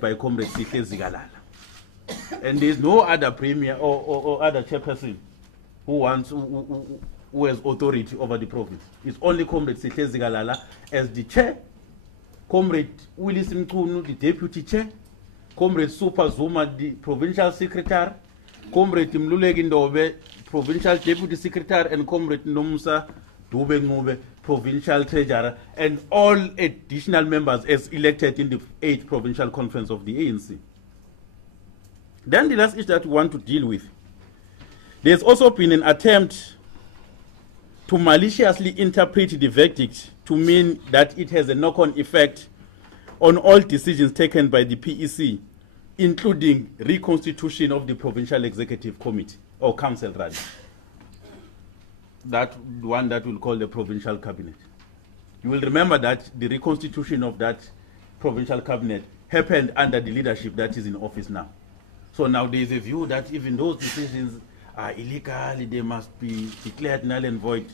by Comrade Sihle Zigalala. And there is no other premier or other chairperson who has authority over the province. It's only Comrade Sihle Zigalala as the chair, Comrade Willis Mkunu, the deputy chair, Comrade Super Zuma, the provincial secretary, Comrade Mluleki Ndobe, provincial deputy secretary, and Comrade Nomusa Dube Ngube, provincial treasurer, and all additional members as elected in the 8th provincial conference of the ANC. Then the last issue that we want to deal with. There's also been an attempt to maliciously interpret the verdict to mean that it has a knock-on effect on all decisions taken by the PEC, including reconstitution of the Provincial Executive Committee, or Council rather. That one that we'll call the Provincial Cabinet. You will remember that the reconstitution of that Provincial Cabinet happened under the leadership that is in office now. So now there is a view that even those decisions are illegal, they must be declared null and void.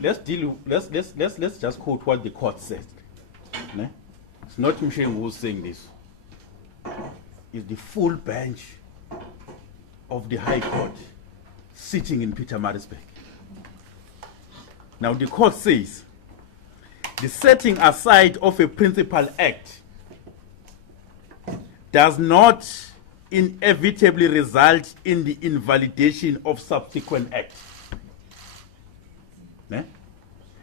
Let's just quote what the court said. It's not Mshengu who's saying this. It's the full bench of the High Court sitting in Pietermaritzburg. Now the court says the setting aside of a principal act does not inevitably result in the invalidation of subsequent acts.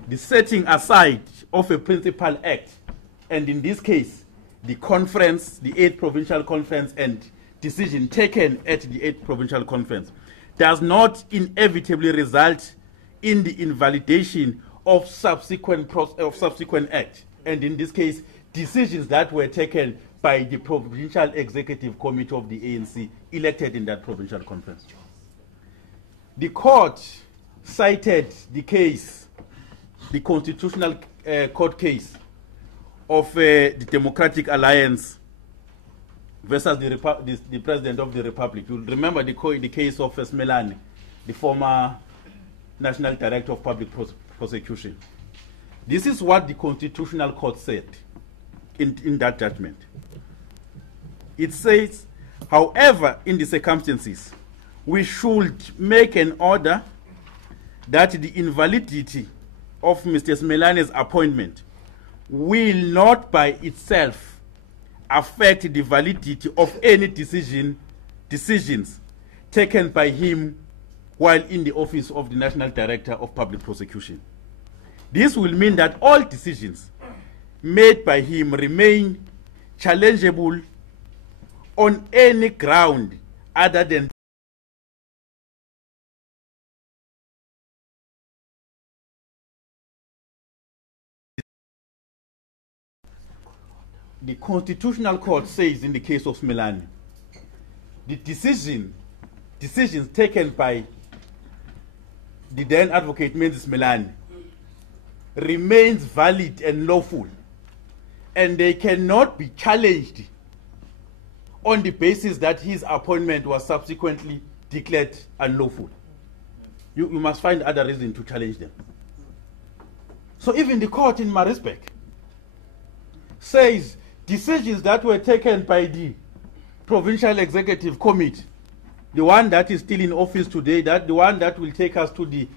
The setting aside of a principal act, and in this case, the conference, the 8th provincial conference, and decision taken at the 8th provincial conference, does not inevitably result in the invalidation of subsequent acts, and in this case, decisions that were taken by the Provincial Executive Committee of the ANC elected in that provincial conference. The court cited the case, the Constitutional Court case of the Democratic Alliance versus the President of the Republic. You'll remember the case of Smelane, the former National Director of Public Prosecution. This is what the Constitutional Court said in that judgment. It says, however, in the circumstances, we should make an order that the invalidity of Mr. Smelane's appointment will not by itself affect the validity of any decisions taken by him while in the office of the National Director of Public Prosecution. This will mean that all decisions made by him remain challengeable on any ground other than the Constitutional Court says in the case of Smelane, the decisions taken by the then advocate Menzies Smelane remains valid and lawful, and they cannot be challenged on the basis that his appointment was subsequently declared unlawful. You must find other reason to challenge them. So even the court in Maritzburg says decisions that were taken by the Provincial Executive Committee, the one that is still in office today, the one that will take us to the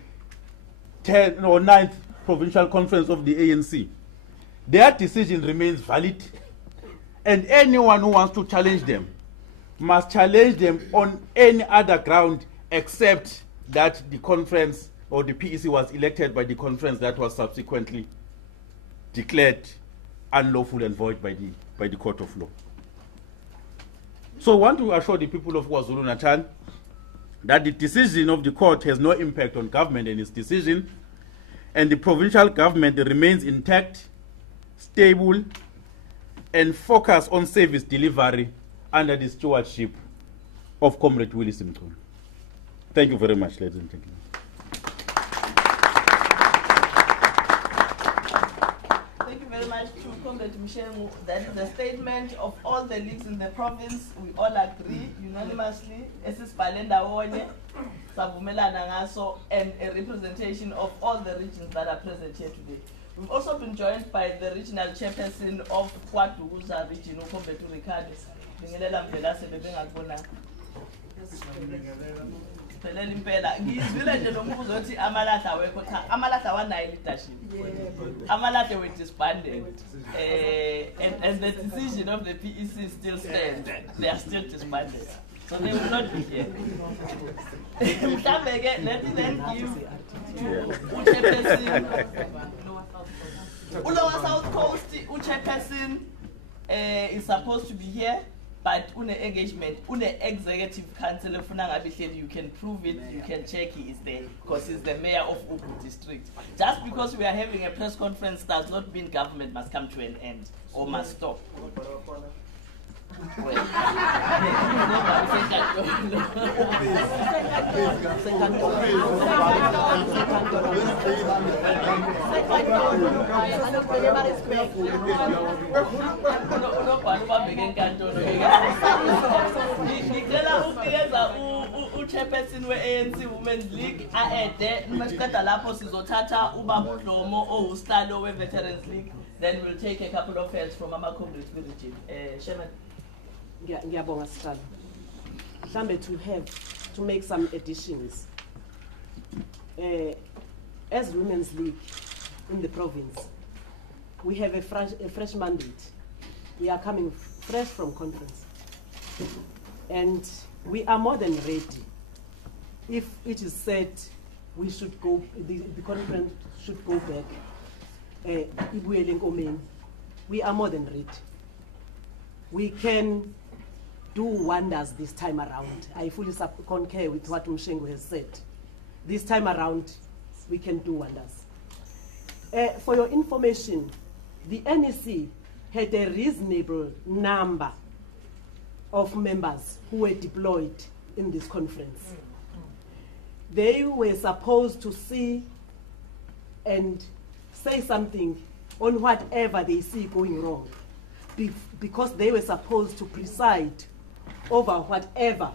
10th or 9th Provincial Conference of the ANC, their decision remains valid, and anyone who wants to challenge them must challenge them on any other ground except that the conference or the PEC was elected by the conference that was subsequently declared unlawful and void by the court of law. So I want to assure the people of KwaZulu-Natal that the decision of the court has no impact on government and its decision, and the provincial government remains intact, stable, and focused on service delivery under the stewardship of Comrade Willis Mkunu. Thank you very much, ladies and gentlemen. Thank you very much to Comrade Mshengu. That is a statement of all the leagues in the province. We all agree unanimously. Esisbalenda wonye, savumelana ngaso, and a representation of all the regions that are present here today. We've also been joined by the regional chairperson of KwaZulu-Natal region, Ukombetu Ricardo. Pelele impela ngizwile nje nombuzo othi amalahla wekho cha amalahla wanayo leadership amalahla were disbanded and the decision of the PEC still stands. They are still disbanded, so they will not be here. Mhlambe ke let me then give uchairperson Lower South Coast uchairperson is supposed to be here. But une engagement, une executive council, you can prove it, you can check he is there, because he's the mayor of Ugu district. Just because we are having a press conference does not mean government must come to an end or must stop. Chairperson we-ANC Women's League aede masiqeda lapho sizothatha ubaba uDlomo owusihlalo we-Veterans League, then we'll take a couple of heads from our comrades region. Chairman. Ngiyabonga sihlalo. Mhlambe to make some additions. As Women's League in the province, we have a fresh mandate. We are coming fresh from conference. And we are more than ready. If it is said we should go, the conference should go back, we are more than ready. We can do wonders this time around. I fully concur with what Mshengu has said. This time around, we can do wonders. For your information, the NEC had a reasonable number of members who were deployed in this conference. They were supposed to see and say something on whatever they see going wrong, because they were supposed to preside over whatever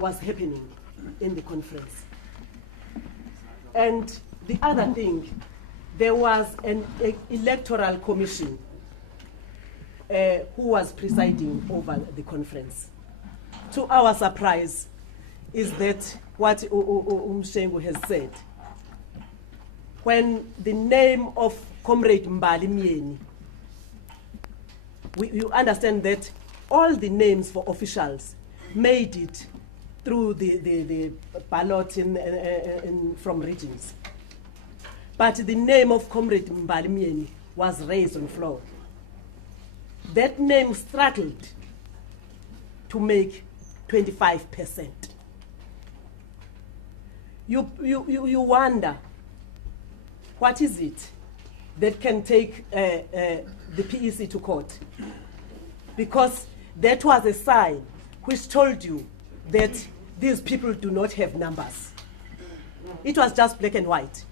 was happening in the conference. And the other thing, there was an electoral commission who was presiding over the conference. To our surprise, is that what Mshengu has said. When the name of Comrade Mbali Myeni, you understand that all the names for officials made it through the ballot from regions. But the name of Comrade Mbali Myeni was raised on floor. That name struggled to make 25%. You wonder, what is it that can take the PEC to court? Because that was a sign which told you that these people do not have numbers. It was just black and white.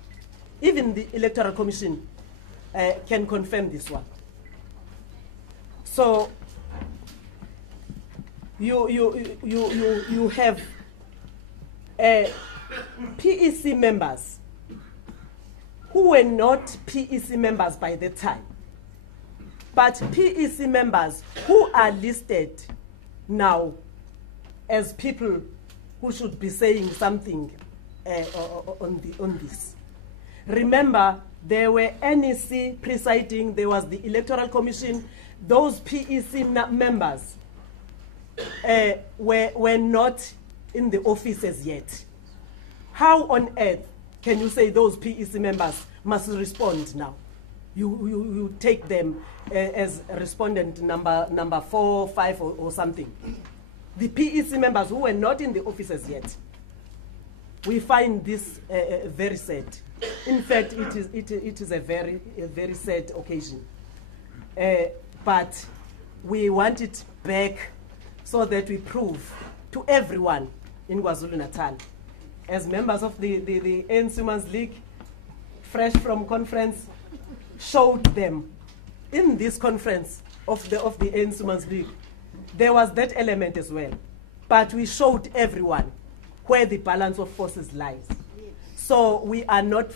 Even the Electoral Commission can confirm this one. So you have PEC members who were not PEC members by that time, but PEC members who are listed now as people who should be saying something on this. Remember, there were NEC presiding, there was the Electoral Commission. Those PEC members were not in the offices yet. How on earth can you say those PEC members must respond now? You take them as respondent number 4, 5 or something. The PEC members who were not in the offices yet. We find this very sad. In fact, it is a very sad occasion. But we want it back so that we prove to everyone in KwaZulu-Natal, as members of the ANC Women's League, fresh from conference, showed them in this conference of the ANC Women's League, there was that element as well. But we showed everyone where the balance of forces lies. So we are not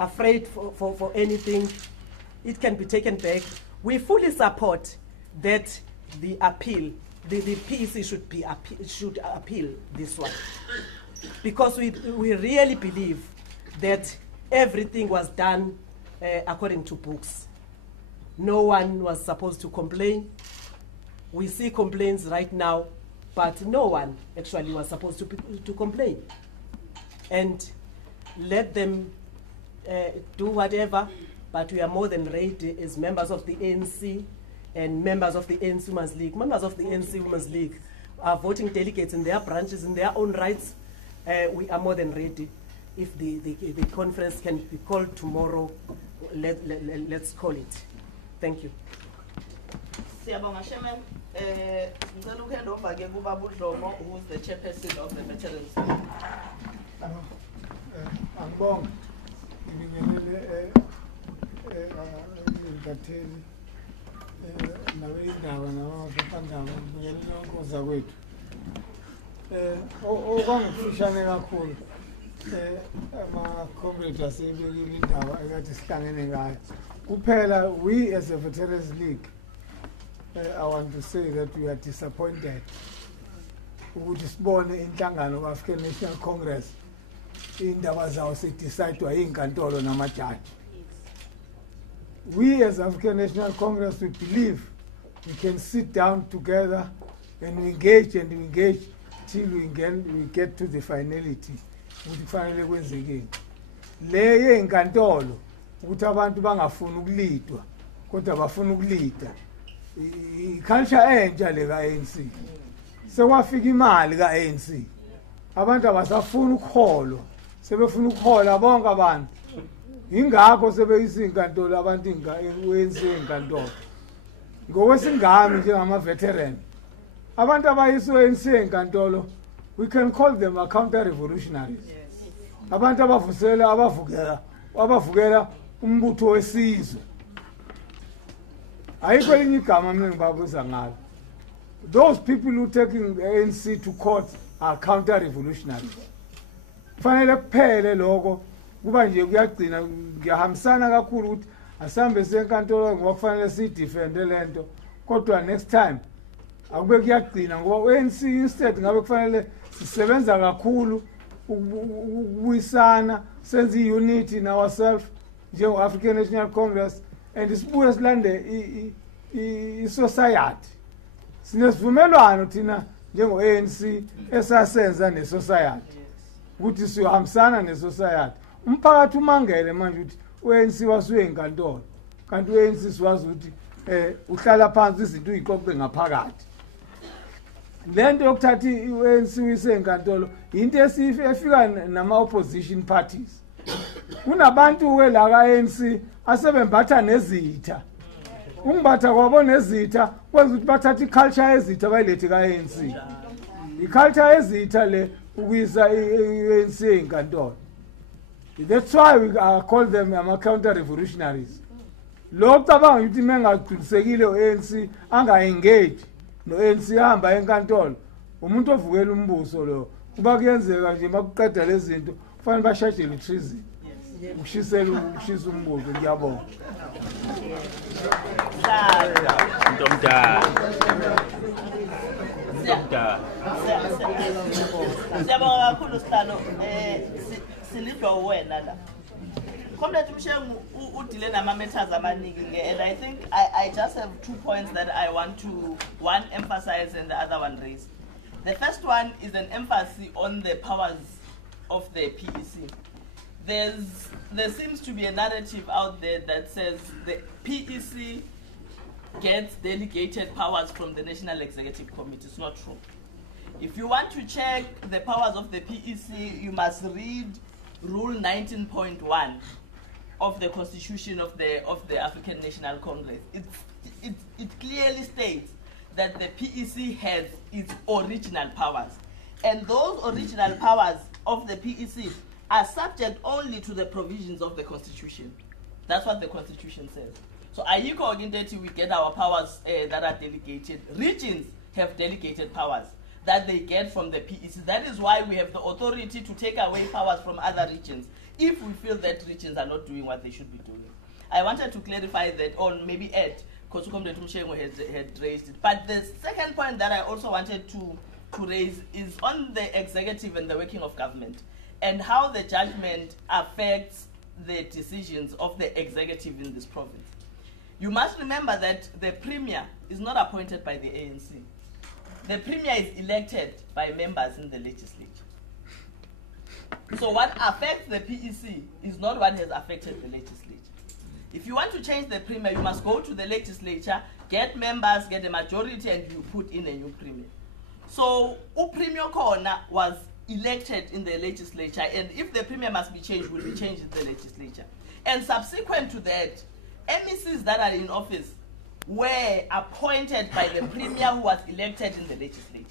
afraid for anything. It can be taken back. We fully support that the appeal, the PEC should appeal this one, because we really believe that everything was done according to books. No one was supposed to complain. We see complaints right now, but no one actually was supposed to complain. And let them do whatever, but we are more than ready as members of the ANC and members of the ANC Women's League. Members of the ANC Women's League are voting delegates in their branches, in their own rights. We are more than ready. If the conference can be called tomorrow, let's call it. Thank you. Siyabonga Chairman. Ngicela ukuhand over ke kuBaba uDlomo, who is the chairperson of the Veterans League. Angibonga ngibingelele intatheli nawe indaba nabafundaba ngibingelele onkoza kwethu. Okwangifishane kakhulu ama-comrades asebekile indaba ekade sihlangene ngayo. Kuphela, we as a Veterans League, I want to say that we are disappointed ukuthi sibone inhlangano African National Congress indaba zawo sedecide yinkantolo namajaji. We as African National Congress, we believe we can sit down together and we engage till we get to the finality. Ukuthi kufanele kwenzekeni. Le yenkantolo ukuthi abantu bangafuni ukulidwa kodwa bafuna ukulida. Iculture entsha le ka-ANC. Sekwafika imali ka-ANC. Abantu abasafuna ukuholwa. Sebefuna ukuhola bonke abantu. Ingakho sebeyisa inkantolo abantu ANC inkantolo. Ngokwesingami njengama-veteran. Abantu abayisa ANC inkantolo, we can call them a counter-revolutionaries. Abantu abavukela umbutho wesizwe. Ayikho elinye igama mina ngibabuza ngalo. Those people who taking the ANC to court are counter-revolutionaries. Kufanele kuphele lokho kuba nje kuyagcina ngiyahambisana kakhulu ukuthi asambe senkantolo ngoba kufanele sidefende lento. Kodwa next time akube kuyagcina ngoba ANC instead ngabe kufanele sisebenza kakhulu ukubuyisana, senze i-unity in ourselves njengo-African National Congress, and sibuye silande i-society. Sinesivumelwano thina njengo-ANC esasenza ne-society ukuthi siyohambisana ne-society. Umphakathi umangele manje ukuthi u-ANC wasuye enkantolo, kanti u-ANC siwazi ukuthi uhlala phansi izinto uyixoxe ngaphakathi. Lento yokuthatha i-ANC uyise enkantolo into efika nama-opposition parties. Kunabantu la ka-ANC asebembatha nezitha. Umbatha kwabo nezitha kwenza ukuthi bathatha iculture yezitha bayilethe ka-ANC. Iculture yezitha le ukuyisa i-ANC enkantolo. That's why we call them counter-revolutionaries. Lokho cabanga ukuthi mengaqinisekile u-ANC anga-engage no-ANC ahamba enkantolo, umuntu ovukela umbuso lo kuba kuyenzeka nje makuqeda lezi zinto kufanele bashadele i-treason. Ushisa umbuso. Ngiyabonga. Siyabonga kakhulu sihlalo silidwa wena la. Comrade Mshengu udile nama-matters amaningi, and I think I just have 2 points that I want to, one emphasize and the other one raise. The first one is an emphasis on the powers of the PEC. There seems to be a narrative out there that says the PEC gets delegated powers from the National Executive Committee. It's not true. If you want to check the powers of the PEC, you must read Rule 19.1 of the Constitution of the African National Congress. It clearly states that the PEC has its original powers, and those original powers of the PEC are subject only to the provisions of the Constitution. That's what the Constitution says. So ayikho into we get our powers that are delegated. Regions have delegated powers that they get from the PEC. That is why we have the authority to take away powers from other regions if we feel that regions are not doing what they should be doing. I wanted to clarify that, or maybe add, because had raised it. But the second point that I also wanted to raise is on the executive and the working of government, and how the judgment affects the decisions of the executive in this province. You must remember that the premier is not appointed by the ANC. The premier is elected by members in the legislature. So what affects the PEC is not what has affected the legislature. If you want to change the premier, you must go to the legislature, get members, get a majority, and you put in a new premier. So, Premier Corner was elected in the legislature, and if the premier must be changed, will be changed in the legislature. And subsequent to that, MECs that are in office were appointed by the premier who was elected in the legislature.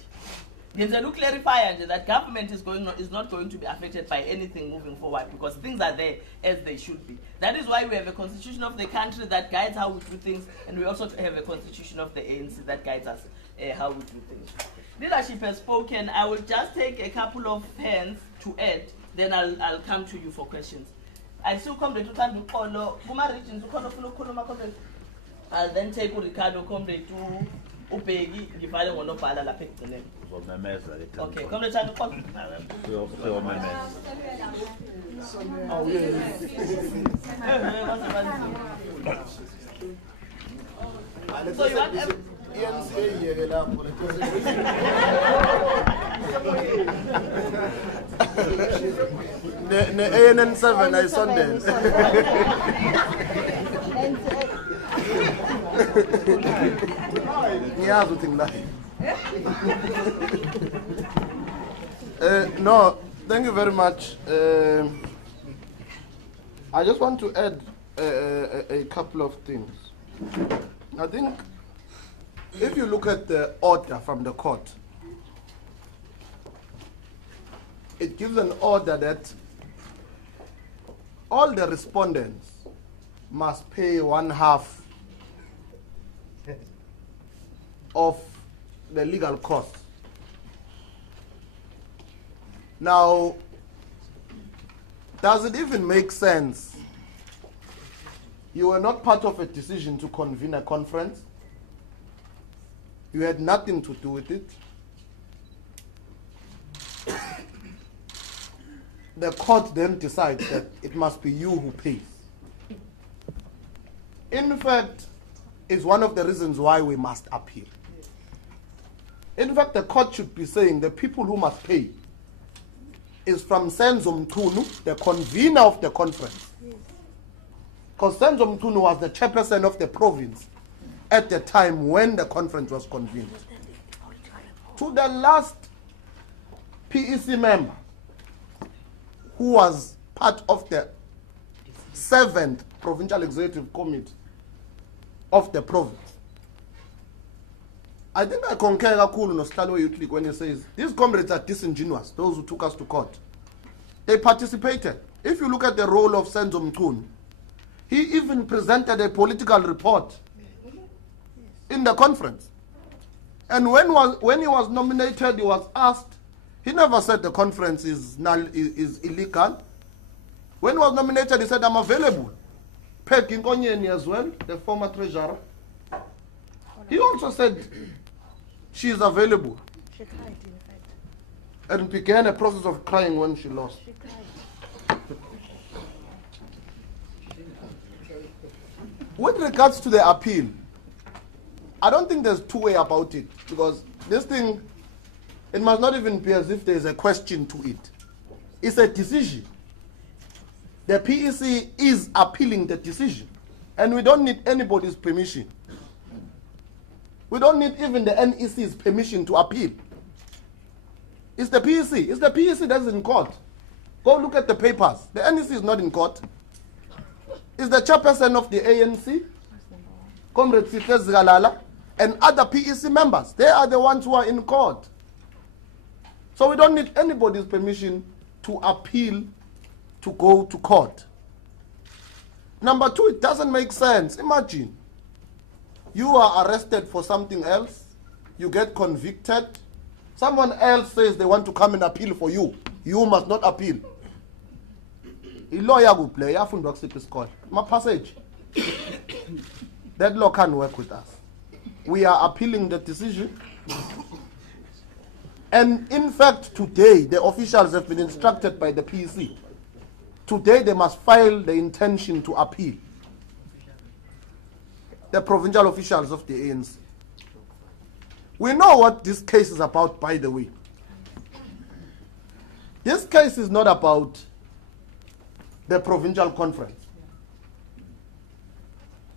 There's a clarifier that government is not going to be affected by anything moving forward, because things are there as they should be. That is why we have a constitution of the country that guides how we do things, and we also have a constitution of the ANC that guides us how we do things. Leadership has spoken. I will just take a couple of hands to add, then I'll come to you for questions. I still come to regions. I'll then take Ricardo Comrade to Upegi, Givale Monopala La Pectene. Okay, come to Chad. Oh, yeah. So you want the ANN 7 I Sunday. No, thank you very much. I just want to add a couple of things. I think if you look at the order from the court, it gives an order that all the respondents must pay 1/2 of the legal costs. Now, does it even make sense? You were not part of a decision to convene a conference. You had nothing to do with it. The court then decides that it must be you who pays. In fact, it's one of the reasons why we must appeal. In fact, the court should be saying the people who must pay is from Senzo Mtunu, the convener of the conference. Because Senzo Mtunu was the chairperson of the province at the time when the conference was convened. To the last PEC member who was part of the 7th Provincial Executive Committee of the province. I think I concur Kakulu Nostalo Youth League when he says these comrades are disingenuous, those who took us to court. They participated. If you look at the role of Senzo Mtunu, he even presented a political report in the conference. And when he was nominated, he was asked, he never said the conference is illegal. When he was nominated, he said, I'm available. Peg Nkonyeni as well, the former treasurer. He also said, she is available. She cried, in fact. And began a process of crying when she lost. She cried. With regards to the appeal, I don't think there's two ways about it, because this thing, it must not even be as if there's a question to it. It's a decision. The PEC is appealing the decision, and we don't need anybody's permission. We don't need even the NEC's permission to appeal. It's the PEC. It's the PEC that's in court. Go look at the papers. The NEC is not in court. It's the chairperson of the ANC, Comrade Sites Galala, and other PEC members. They are the ones who are in court. So we don't need anybody's permission to appeal to go to court. Number two, it doesn't make sense. Imagine, you are arrested for something else, you get convicted, someone else says they want to come and appeal for you. You must not appeal. I-lawyer kuplay yafundwa kusiphi isikole ma-passage. That law can't work with us. We are appealing the decision. And in fact, today, the officials have been instructed by the PEC. Today, they must file the intention to appeal. The provincial officials of the ANC. We know what this case is about, by the way. This case is not about the provincial conference.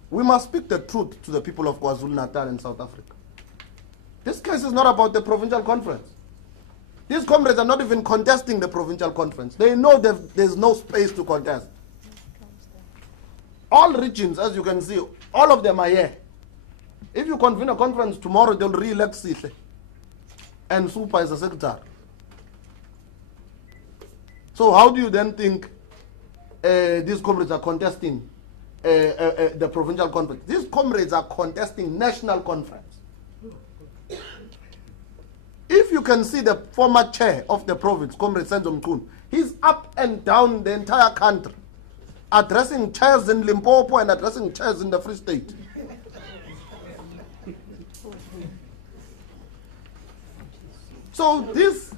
We must speak the truth to the people of KwaZulu-Natal and South Africa. This case is not about the provincial conference. These comrades are not even contesting the provincial conference. They know that there's no space to contest. All regions, as you can see, all of them are here. If you convene a conference tomorrow, they'll re-elect Sihle. And Super is a secretary. So how do you then think these comrades are contesting the provincial conference? These comrades are contesting national conference. If you can see the former chair of the province, Comrade Senzo Mchunu, he's up and down the entire country, addressing chairs in Limpopo and addressing chairs in the Free State. So this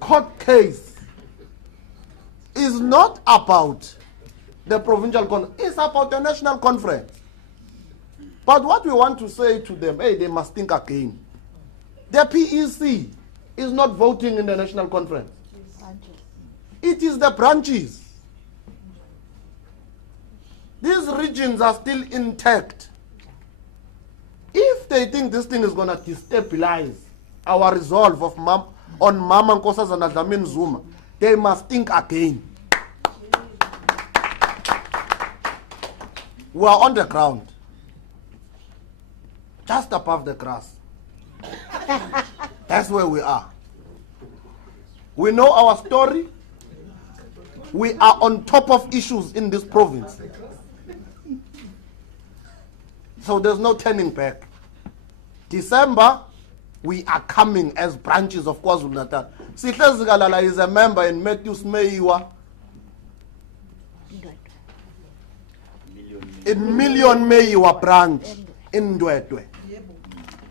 court case is not about the provincial conference, it's about the national conference. But what we want to say to them, hey, they must think again. The PEC is not voting in the national conference. It is the branches. These regions are still intact. If they think this thing is going to destabilize our resolve of on Mama Nkosazana and Dlamini Zuma, they must think again. We are on the ground, just above the grass. That's where we are. We know our story. We are on top of issues in this province. So there's no turning back. December, we are coming as branches of KwaZulu-Natal. Sihle Zikalala is a member in Matthews Meiwa. In Million Meiwa branch in Ndwedwe.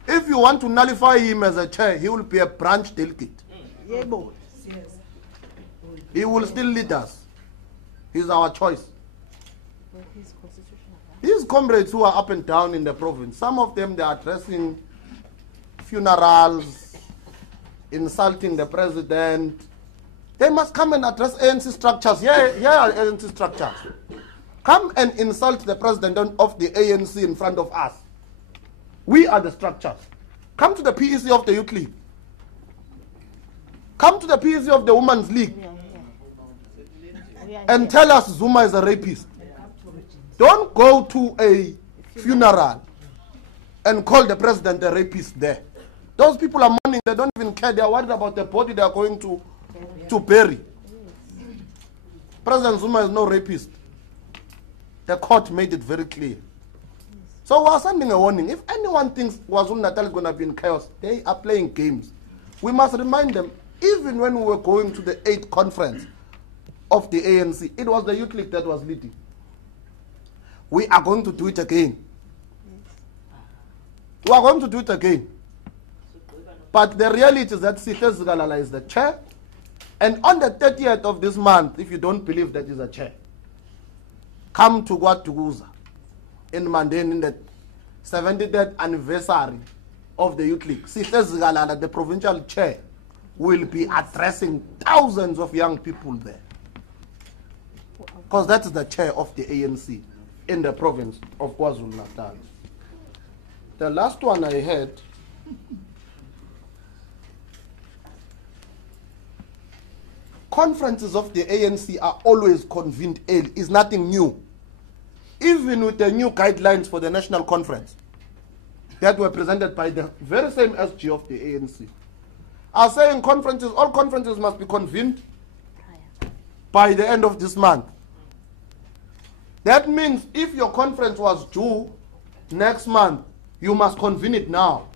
If you want to nullify him as a chair, he will be a branch delegate. He will still lead us. He's our choice. These comrades who are up and down in the province, some of them, they are addressing funerals, insulting the president. They must come and address ANC structures. Yeah, ANC structures. Come and insult the president of the ANC in front of us. We are the structures. Come to the PEC of the Youth League. Come to the PEC of the Women's League. And tell us Zuma is a rapist. Don't go to a funeral and call the president a rapist there. Those people are mourning. They don't even care. They are worried about the body they are going to bury. President Zuma is no rapist. The court made it very clear. So we are sending a warning. If anyone thinks KwaZulu-Natal is going to be in chaos, they are playing games. We must remind them, even when we were going to the 8th conference of the ANC, it was the Youth League that was leading. We are going to do it again. We are going to do it again. But the reality is that Sihle Zikalala is the chair. And on the 30th of this month, if you don't believe that he's a chair, come to KwaDukuza in Mandeni in the 73rd anniversary of the Youth League. Sihle Zikalala, the provincial chair, will be addressing thousands of young people there. Because that is the chair of the ANC in the province of KwaZulu-Natal. The last one I had, conferences of the ANC are always convened early. It's nothing new. Even with the new guidelines for the national conference that were presented by the very same SG of the ANC, are saying conferences, all conferences must be convened by the end of this month. That means if your conference was due next month, you must convene it now,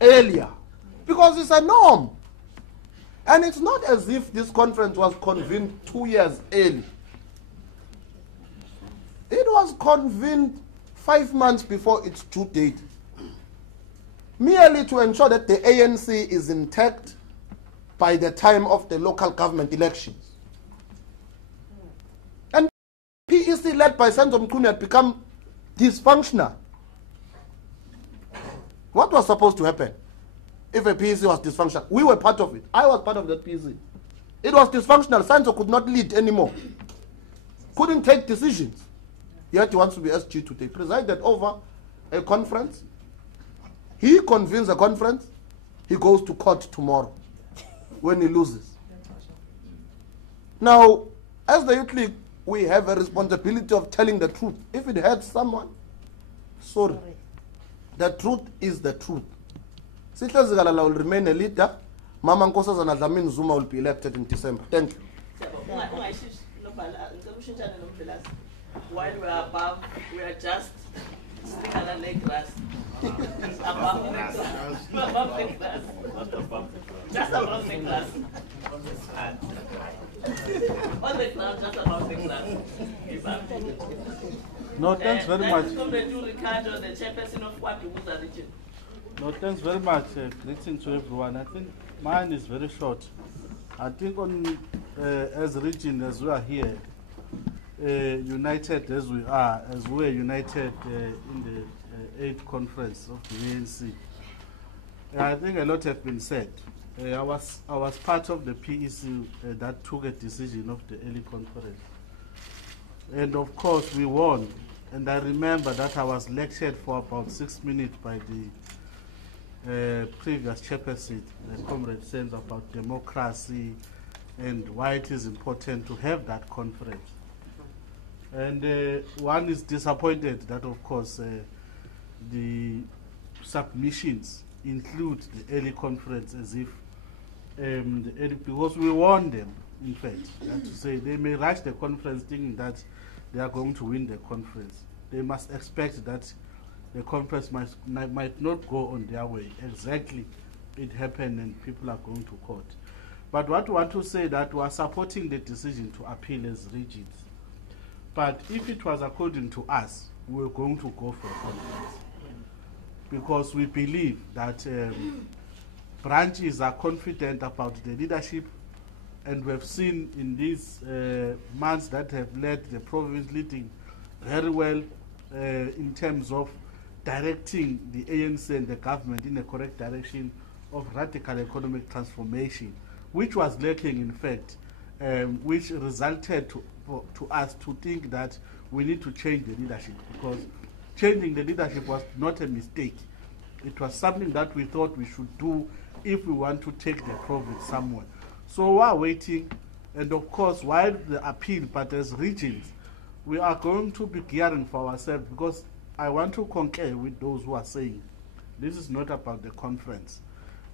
earlier, because it's a norm. And it's not as if this conference was convened 2 years early. It was convened 5 months before its due date, merely to ensure that the ANC is intact by the time of the local government elections. And PEC led by Senzo Mkhune had become dysfunctional. What was supposed to happen if a PEC was dysfunctional? We were part of it. I was part of that PEC. It was dysfunctional. Senzo could not lead anymore. Couldn't take decisions. Yet he wants to be SG today. Presided over a conference. He convenes a conference. He goes to court tomorrow when he loses. Now, as the Youth League, we have a responsibility of telling the truth. If it hurts someone, sorry. The truth is the truth. Sitla Zigalala will remain a leader. Mama Nkosazana Dlamini Zuma will be elected in December. Thank you. While we are above, we are just sticking on the grass. Above the grass. Above the grass. Just above the grass. On the ground, just above the grass. No, thanks very much. Ricardo, the chairperson of KwaZulu-Natal region. No, thanks very much. Greeting to everyone. I think mine is very short. I think on as region, as we are here, united as we are, as we are united in the 8th conference of the ANC. I think a lot have been said. I was part of the PEC that took a decision of the early conference. And of course we won. And I remember that I was lectured for about 6 minutes by the previous chairperson, Comrade Senzo, about democracy and why it is important to have that conference. And one is disappointed that, of course, the submissions include the early conference as if, because we warned them, in fact, that to say they may rush the conference thinking that they are going to win the conference. They must expect that the conference might not go on their way. Exactly, it happened and people are going to court. But what we want to say that we are supporting the decision to appeal as regions. But if it was according to us, we were going to go for a conference. Because we believe that branches are confident about the leadership, and we have seen in these months that have led the province leading very well in terms of directing the ANC and the government in a correct direction of radical economic transformation, which was lacking in fact, which resulted to us to think that we need to change the leadership, because changing the leadership was not a mistake. It was something that we thought we should do if we want to take the province somewhere. So we are waiting, and of course, while the appeal, but as regions, we are going to be gearing for ourselves, because I want to concur with those who are saying this is not about the conference.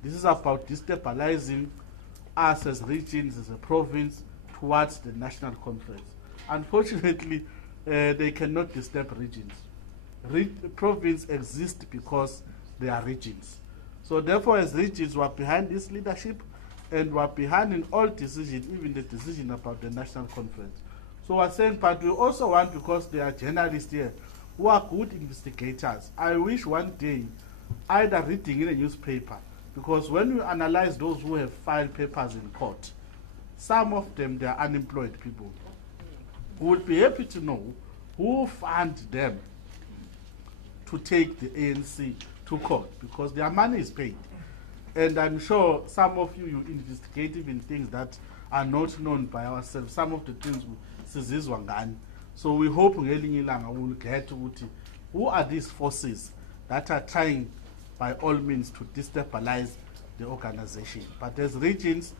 This is about destabilizing us as regions, as a province, towards the national conference. Unfortunately, they cannot disturb regions. Province exists because they are regions. So therefore, as regions, we are behind this leadership, and we are behind in all decisions, even the decision about the national conference. So we're saying, but we also want, because there are journalists here who are good investigators. I wish one day, either reading in a newspaper, because when we analyze those who have filed papers in court, some of them, they are unemployed people. We would be happy to know who funded them to take the ANC to court, because their money is paid. And I'm sure some of you investigate even things that are not known by ourselves. Some of the things sizizwa ngani. So we hope ngelinye ilanga we will get to who are these forces that are trying by all means to destabilize the organization. But as regions,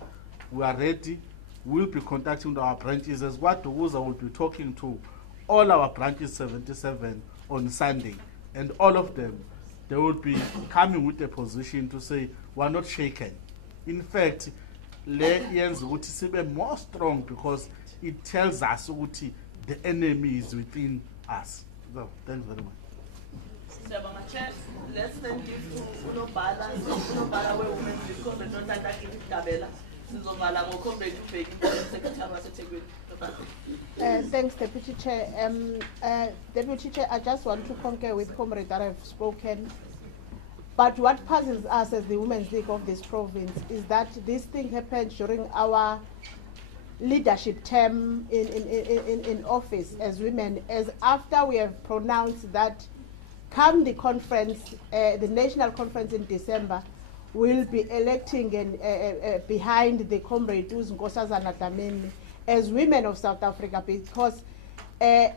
we are ready. We'll be contacting our branches, as what Uza will be talking to all our branches 77 on Sunday, and all of them, they will be coming with a position to say we're not shaken. In fact, Lions would be more strong, because it tells us that the enemy is within us. So, thanks very much. Let's then give Unobala where women become the daughter that in Tabela. Sizongala ngoComrade uBheki, Secretary waseThekwini. Thanks, Deputy Chair. Deputy Chair, I just want to concur with Comrade that have spoken. But what puzzles us as the Women's League of this province is that this thing happened during our leadership term in office as women, as after we have pronounced that come the conference, the national conference in December, we'll be electing and behind the Comrade Nkosazana Dlamini as women of South Africa, because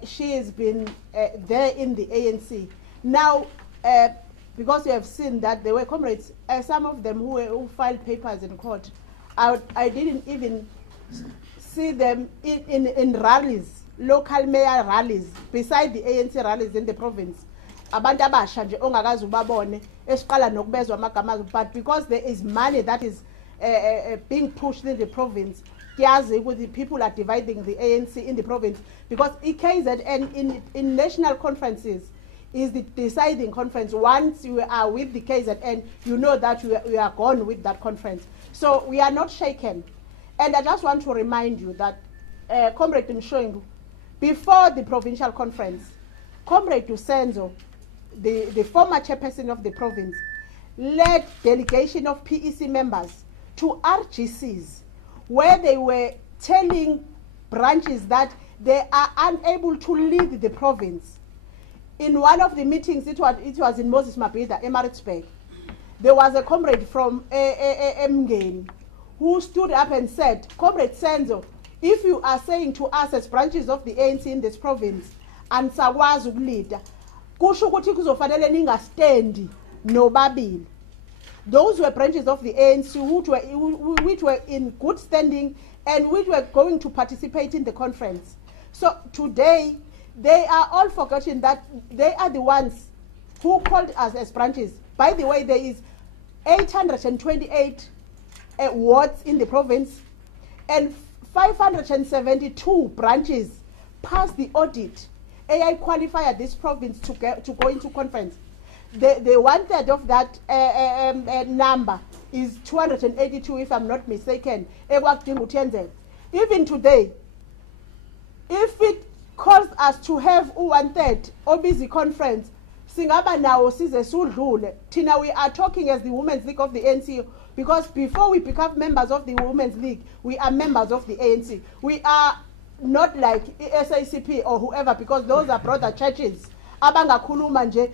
she has been there in the ANC. Now, because we have seen that there were comrades, some of them who filed papers in court, I didn't even see them in rallies, local mayor rallies, beside the ANC rallies in the province. Abantu abasha nje ongakazi ubabone esiqala nokubezwa amagama, but because there is money that is being pushed in the province, kiyazi ukuthi people are dividing the ANC in the province, because KZN in national conferences is the deciding conference. Once you are with the KZN, you know that you are gone with that conference. So we are not shaken. And I just want to remind you that Comrade Mshoengu, before the provincial conference, Comrade Dusenzo, the former chairperson of the province, led delegation of PEC members to RGCs, where they were telling branches that they are unable to lead the province. In one of the meetings, it was in Moses Mabhida, Emiratsburg, there was a comrade from Mngeni who stood up and said, Comrade Senzo, if you are saying to us as branches of the ANC in this province, and sakwazi ukulida, kusho ukuthi kuzofanele ningastendi nobabili. Those were branches of the ANC which were in good standing and which were going to participate in the conference. So today, they are all forgotten that they are the ones who called us as branches. By the way, there is 828 wards in the province, and 572 branches passed the audit. AI qualify this province to go into conference. The 1/3 of that number is 282, if I'm not mistaken. Even today, if it calls us to have 1/3 OBZ conference, singaba nawo size sudlule. Tina, we are talking as the Women's League of the ANC, because before we become members of the Women's League, we are members of the ANC. We are not like SACP or whoever, because those are brother churches. Abangakhuluma nje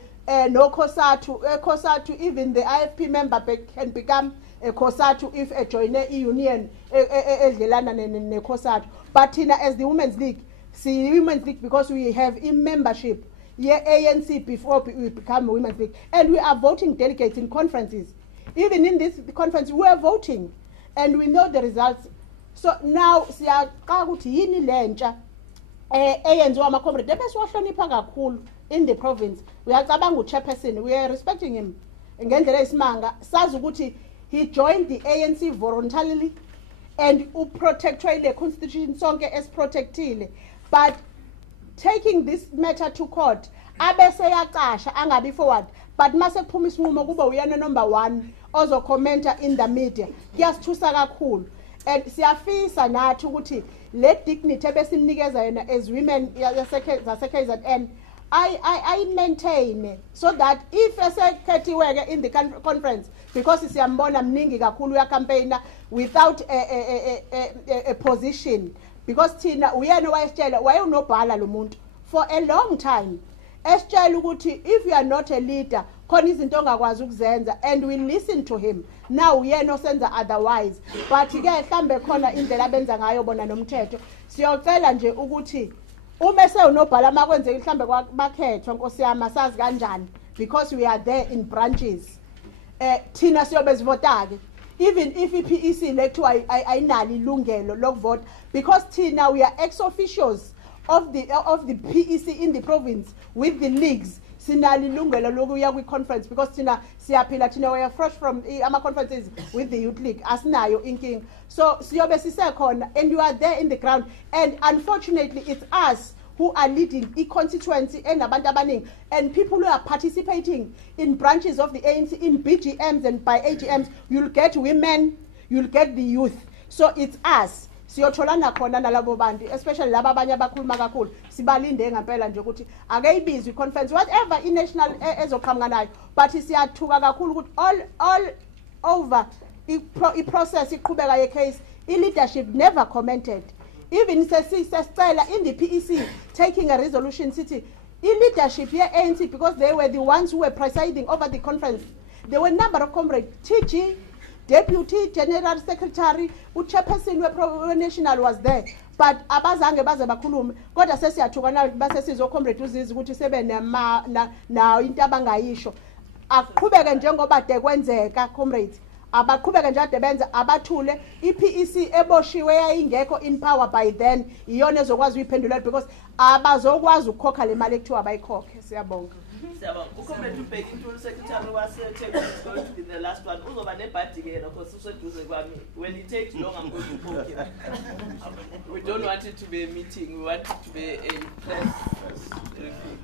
no COSATU, even the IFP member can become a COSATU if a join a union edlelana ne COSATU. But Tina, as the Women's League, see Women's League because we have in membership, ANC before we become a Women's League, and we are voting delegates in conferences. Even in this conference, we are voting, and we know the results. So now, siyaqa ukuthi yini lentsha eyenziwa amaComrade ebesiwahlonipha kakhulu in the province. Uyacabanga uchairperson, we are respecting him ngendlela esimanga, sazi ukuthi he joined the ANC voluntarily and uprotectwe ile constitution sonke esiprotectile. But taking this matter to court, abese yaqasha angabi forward, but mase kuphuma isinqumo kuba uyena number 1 ozokhomenta in the media, kuyasithusa kakhulu. And siyafisa nathi ukuthi le dignity ebesimnikeza yena as women zase-KZN I maintain, so that if esekhethiweke in the conference, because siyambona mningi kakhulu uyacampaigna without a position, because thina uyena wayesitshela wayunobhala lo muntu for a long time, esitshela ukuthi if you are not a leader khona izinto ongakwazi ukuzenza, and we listen to him. Now uyena osenza otherwise, but ke mhlambe khona indlela abenza ngayo bona nomthetho. Siyocela nje ukuthi uma sewunobhala makwenzeka mhlambe bakhethwa Nkosi yami asazi kanjani, because we are there in branches. Thina siyobe sivota ke, even if iPEC lethu ayinali ilungelo lokuvota, because thina we are ex-officials of the PEC in the province with the leagues. Sinali ilungelo lokuya kwi-conference, because thina siyaphila, thina we are fresh from ama-conferences with the youth league, asinayo inking. So siyobe sisekhona, and you are there in the ground, and unfortunately it's us who are leading e-constituency and abantu abaningi, and people who are participating in branches of the ANC, in BGMs and by AGMs. You'll get women, you'll get the youth. So it's us. Siyotholana khona nalabo bantu, especially laba abanye abakhuluma kakhulu. Sibalinde ngempela nje ukuthi ake ibizwe conference whatever national ezoqhamuka nayo, but siyathuka kakhulu ukuthi all over i-process iqhubeka ye-case, i-leadership never commented. Even sesicela in the PEC taking a resolution city, i-leadership here ANC, because they were the ones who were presiding over the conference. There were a number of comrades, TG, Deputy General Secretary, chairperson national was there. But abazange baze bakhulume kodwa sesiyathuka na base sizo comrade uzizi ukuthi sebe na into abangayisho. Aqhubeke njengoba de kwenzeka comrades. Abaqhubeke nje ade benza abathule iPEC eboshiwe yayingekho in power by then iyona ezokwazi uyiphendula because abazokwazi ukukhokha le mali ekuthiwa bayikhokhe. Siyabonga. Ucomrade ubheka into secretary waseThekwini is going to be the last one. Uzoba nebhadi ke because useduze kwami. When it takes long, I'm going to poke him. We don't want it to be a meeting. We want it to be a press briefing.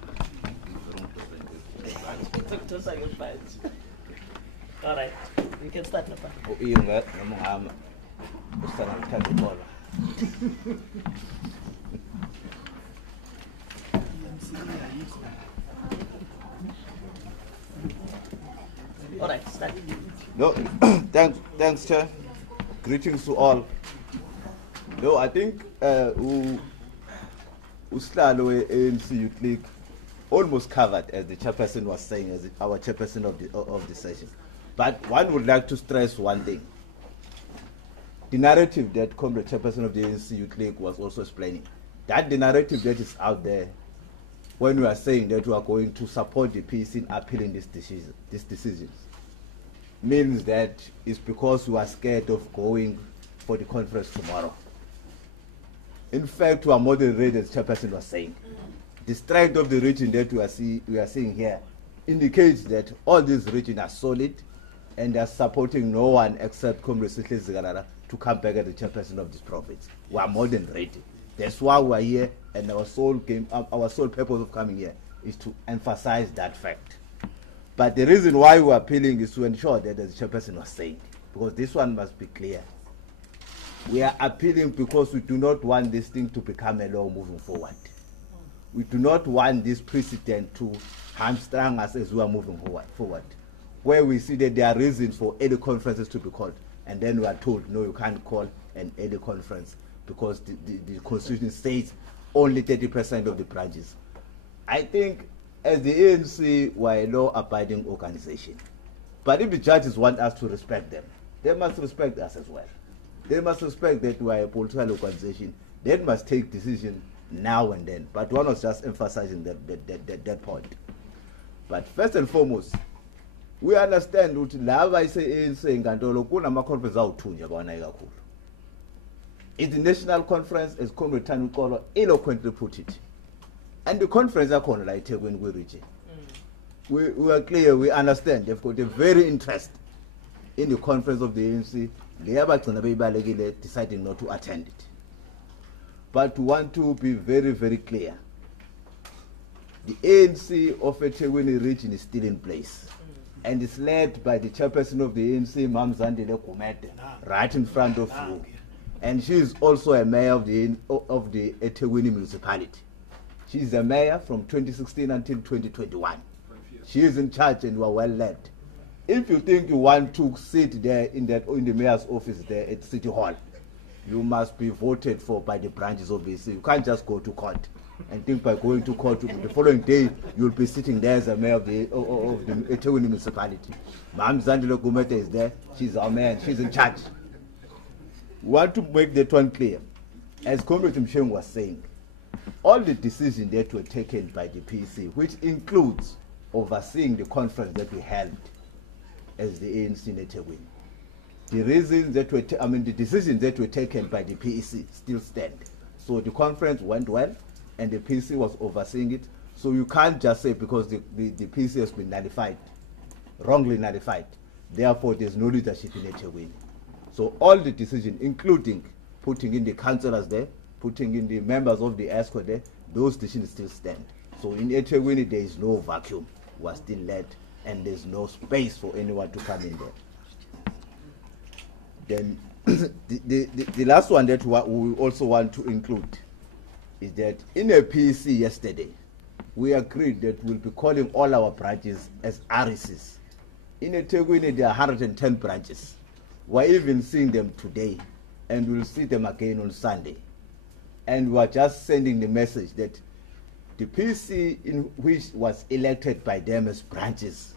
All right, you can start now. All right, start. No, thanks, Chair. Greetings to all. No, I think Uslalo ANC Youth League almost covered, as the chairperson was saying, as our chairperson of the session. But one would like to stress one thing. The narrative that Comrade Chairperson of the ANC Youth League was also explaining, that the narrative that is out there when we are saying that we are going to support the PEC in appealing these decisions, means that it's because we are scared of going for the conference tomorrow. In fact, we are more than ready, as the chairperson was saying. The strength of the region that we are seeing here indicates that all these regions are solid and they are supporting no one except Comrade Sihle Zikalala to come back as the chairperson of this province. We are more than ready. That's why we are here, and our sole purpose of coming here is to emphasize that fact. But the reason why we are appealing is to ensure that, as the chairperson was saying, because this one must be clear. We are appealing because we do not want this thing to become a law moving forward. We do not want this precedent to hamstring us as we are moving forward, where we see that there are reasons for early conferences to be called, and then we are told, no, you can't call an early conference because the Constitution says only 30% of the branches. I think as the ANC, we are a law-abiding organization. But if the judges want us to respect them, they must respect us as well. They must respect that we are a political organization. They must take decisions now and then. But one was just emphasizing that point. But first and foremost, we understand that lava is ANC ngantolo kunama conference awuthunja abanayi kakhulu. It's the national conference, as Comrade Tanu Kolo eloquently put it. And the conference akhona la eThekwini kwi-region. We are clear, we understand. They've got a very interest in the conference of the ANC. Leyabagcina beyibalekile deciding not to attend it. But we want to be very, very clear. The ANC of eThekwini region is still in place. And it's led by the chairperson of the ANC, Mam Zandile Kumete, right in front of you. And she is also a mayor of the eThekwini municipality. She is a mayor from 2016 until 2021. She is in charge and we are well led. If you think you want to sit there in the mayor's office there at City Hall, you must be voted for by the branches of BC. You can't just go to court and think by going to court the following day you'll be sitting there as a mayor of the eThekwini municipality. Ma'am Zandile Gumete is there. She's our mayor and she's in charge. We want to make that one clear. As Comrade Msheng was saying, all the decisions that were taken by the PEC, which includes overseeing the conference that we held as the ANC in eThekwini, the reasons that were, the decisions that were taken by the PEC still stand. So the conference went well, and the PEC was overseeing it. So you can't just say because the PEC has been nullified, wrongly nullified, therefore there's no leadership in eThekwini. So all the decisions, including putting in the councillors there, putting in the members of the ESCO there, those decisions still stand. So in eThekwini there is no vacuum. We are still led, and there's no space for anyone to come in there. Then the last one that we also want to include is that in a PC yesterday, we agreed that we'll be calling all our branches as RECs. In a Tegwini, there are 110 branches. We're even seeing them today, and we'll see them again on Sunday. And we're just sending the message that the PC in which was elected by them as branches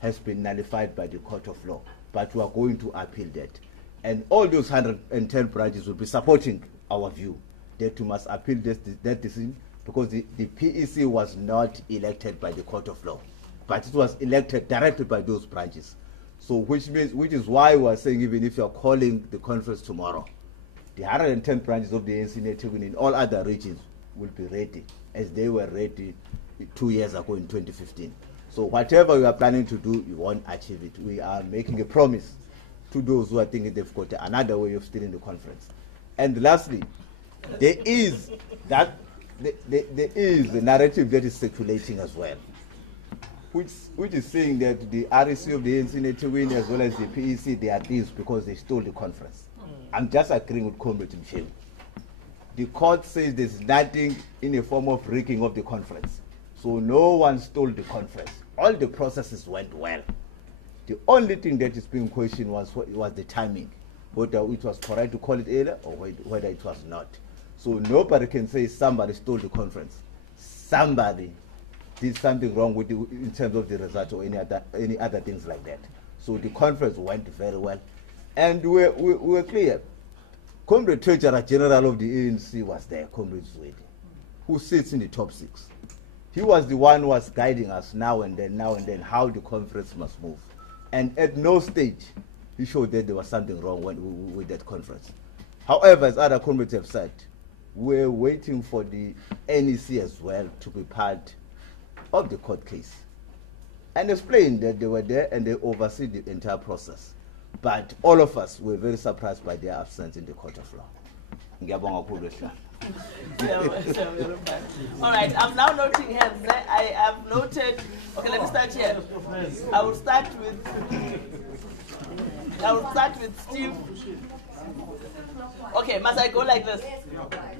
has been nullified by the court of law. But we are going to appeal that. And all those 110 branches will be supporting our view that we must appeal that decision, because the PEC was not elected by the court of law, but it was elected directly by those branches. So which is why we are saying, even if you are calling the conference tomorrow, the 110 branches of the ANC in all other regions will be ready as they were ready 2 years ago in 2015. So whatever we are planning to do, you won't achieve it. We are making a promise to those who are thinking they've got another way of steering the conference. And lastly, there is a narrative that is circulating as well, which is saying that the REC of the ANC as well as the PEC, they are thieves because they stole the conference. I'm just agreeing with Comrade Michel. The court says there's nothing in a form of rigging of the conference. So no one stole the conference. All the processes went well. The only thing that is being questioned was the timing, whether it was correct to call it earlier or whether it was not. So nobody can say somebody stole the conference. Somebody did something wrong with in terms of the result or any other things like that. So the conference went very well. And we were clear. Comrade Treasurer General of the ANC was there, Comrade Zwedi, who sits in the top 6. He was the one who was guiding us now and then how the conference must move. And at no stage he showed that there was something wrong with that conference. However, as other comrades have said, we're waiting for the NEC as well to be part of the court case and explain that they were there and they oversee the entire process. But all of us were very surprised by their absence in the court of law. All right, I'm now noting hands. I have noted. Okay, let me start here. I will start with Steve. Okay, must I go like this?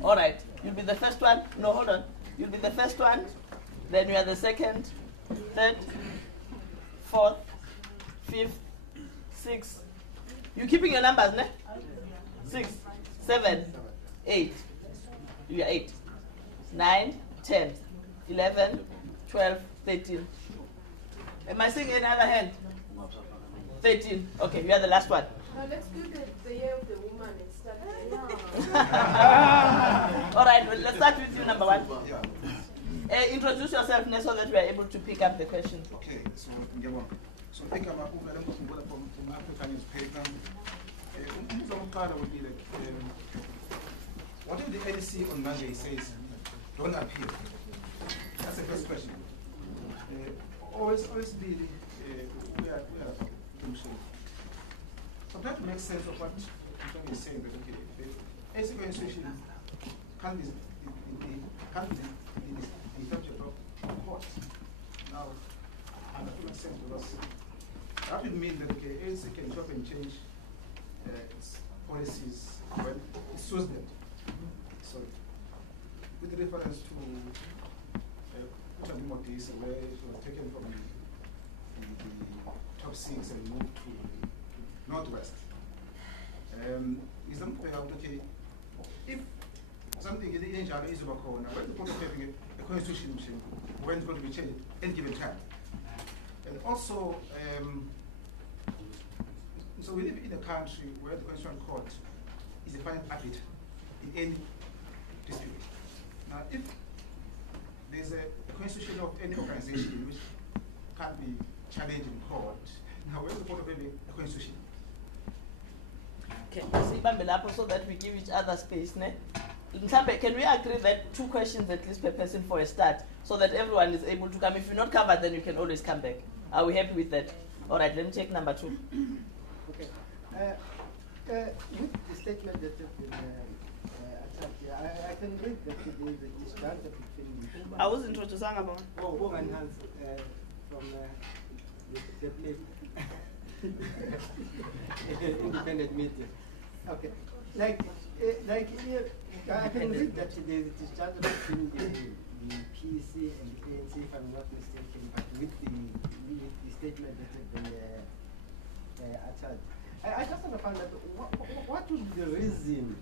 All right, you'll be the first one. No, hold on. You'll be the first one. Then you are the second, third, fourth, fifth, sixth. You keeping your numbers, ne? 6, 7, 8. You are 8, 9, 10, 11, 12, 13. Am I seeing any other hand? 13. Okay, you are the last one. No, let's do the year of the woman and start. All right, well, let's start with you, number 1. Introduce yourself, so that we are able to pick up the question. Okay, so I think I'm from African newspaper. Would be like, what if the NEC on Monday says, don't appeal? That's the first question. Always be, we are so I'm trying to make sense of what Antonio is saying, that okay, the NEC constitution can't be interpreted of court. Now, and that makes sense because that would mean that okay, ANC can chop and change its policies when it suits them. So, with reference to Kutanimotisa, where it was taken from the top 6 and moved to Northwest, is something okay? If something in the NGR is about corner, when the point of having a constitution machine, when it's going to be changed at any given time. And also, so we live in a country where the Constitutional Court is the final arbiter in any dispute. Now, if there's a constitution of any organization which can't be challenged in court, now where's the point of having a constitution? Okay, so that we give each other space, ne? Can we agree that 2 questions at least per person for a start, so that everyone is able to come? If you're not covered, then you can always come back. Are we happy with that? All right, let me take number 2. Okay. With the statement that has been attacked here, I can read that there is a disjuncture between. I was introducing about. Oh, Bogan Hans from the place. Independent media. Okay. I can read that there is a disjunction between the PEC and the ANC, if I'm not mistaken, but with the statement that has been attached. I just want to find out what would be the reason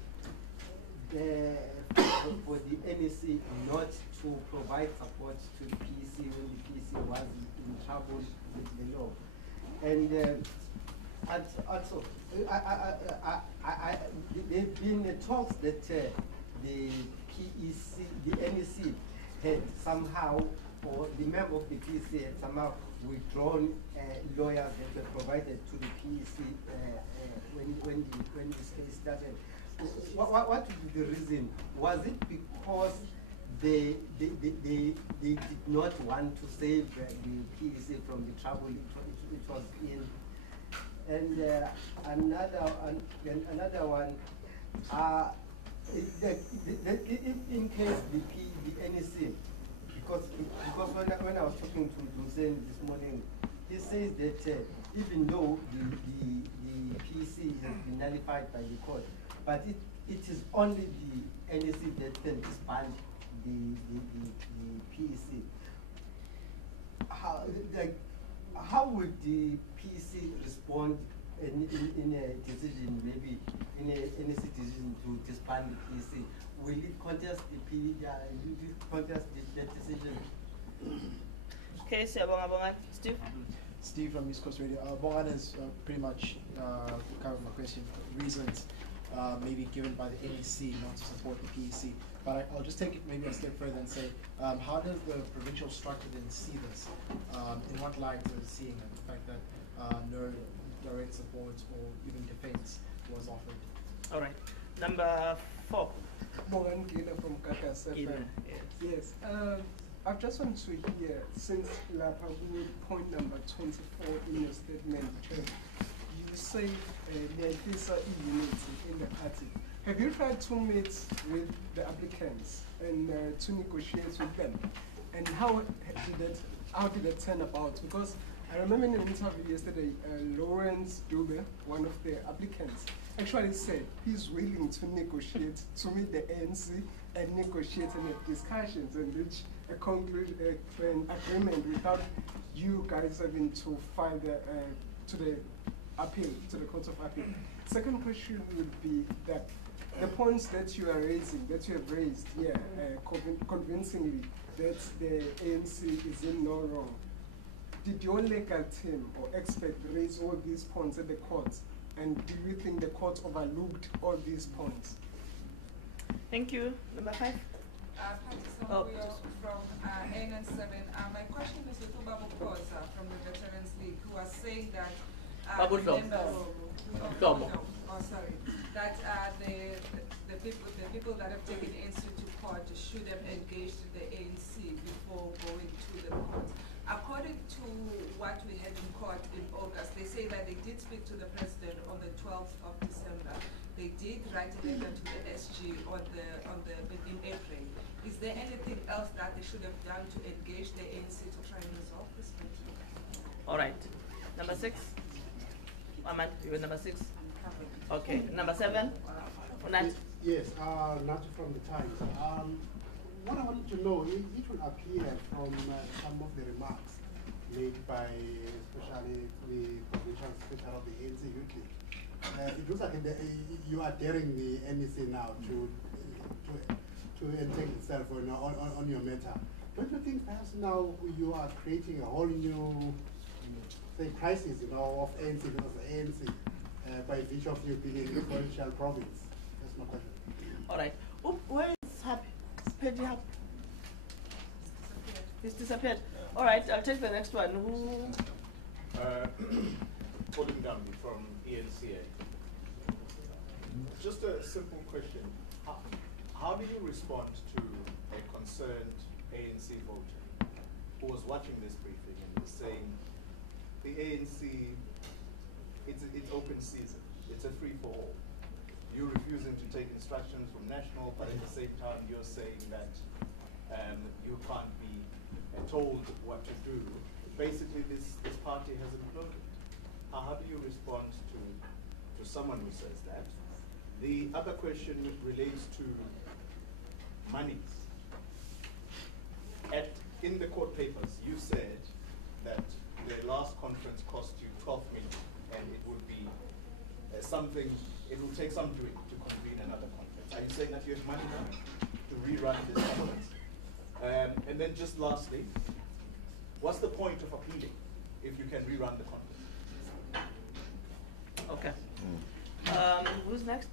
for the NEC not to provide support to the PEC when the PEC was in trouble with the law. And also, there have been talks that the PEC, the NEC had somehow, or the member of the PEC had somehow withdrawn lawyers that were provided to the PEC when this case started. What would be the reason? Was it because they did not want to save the PEC from the trouble it was in? And another one, in case the NEC, because when I was talking to Hussein this morning, he says that even though the PEC has been nullified by the court, but it is only the NEC that can disband the PEC. How would the PEC respond in a decision, maybe in a NEC decision to disband the PEC? Will it contest that decision? Okay, so Steve? Steve from East Coast Radio. Bongan has pretty much covered my question. Reasons maybe given by the NEC not to support the PEC. But I'll just take it maybe a step further and say, how does the provincial structure then see this? In what light is it seeing it? The fact that no direct support or even defense was offered. All right. Number 4. Morgan Gila from Kakas. Yes. I just want to hear, since point number 24 in your statement, you say there is a unity in the party. Have you tried to meet with the applicants and to negotiate with them? And how did that turn about? Because I remember in an interview yesterday, Lawrence Dube, one of the applicants, actually said he's willing to negotiate, to meet the ANC and negotiate and have discussions and reach a conclusion, an agreement without you guys having to file to the appeal, to the Court of Appeal. Second question would be that the points that you are raising, that you have raised here convincingly, that the ANC is in no wrong. Did your legal team or expert raise all these points at the court? And do you think the court overlooked all these points? Thank you. Number 5. From ANC7. My question is to Babu Koza from the Veterans League, who are saying that the people that have taken ANC to court should have engaged the ANC before going to the court. According to what we had in court in August, they say that they did speak to the president on the 12th of December. They did write a letter to the SG in April. Is there anything else that they should have done to engage the ANC to try and resolve this matter? All right. Number 6. Ahmad, you were number 6. Okay. Number 7. Nat. Yes, Nat from the Times. What I wanted to know, it will appear from some of the remarks made by especially the provincial secretary of the ANC UK. It looks like you are daring the NEC now to entangle itself on your matter. Don't you think perhaps now you are creating a whole new crisis, of ANC because the ANC by virtue of you being a provincial province? That's my question. All right. Where is Paddy Hub? He's disappeared. All right, I'll take the next one. Pauline Gambi from ENCA. Just a simple question. How do you respond to a concerned ANC voter who was watching this briefing and was saying the ANC, it's open season, it's a free-for-all. You're refusing to take instructions from national, but at the same time you're saying that you can't be told what to do. Basically, this party has imploded. How do you respond to someone who says that? The other question relates to monies. In the court papers, you said that the last conference cost you 12 million, and it would be it will take some doing to convene another conference. Are you saying that you have money now to rerun this conference? And then just lastly, what's the point of appealing if you can rerun the conference? Okay. Who's next?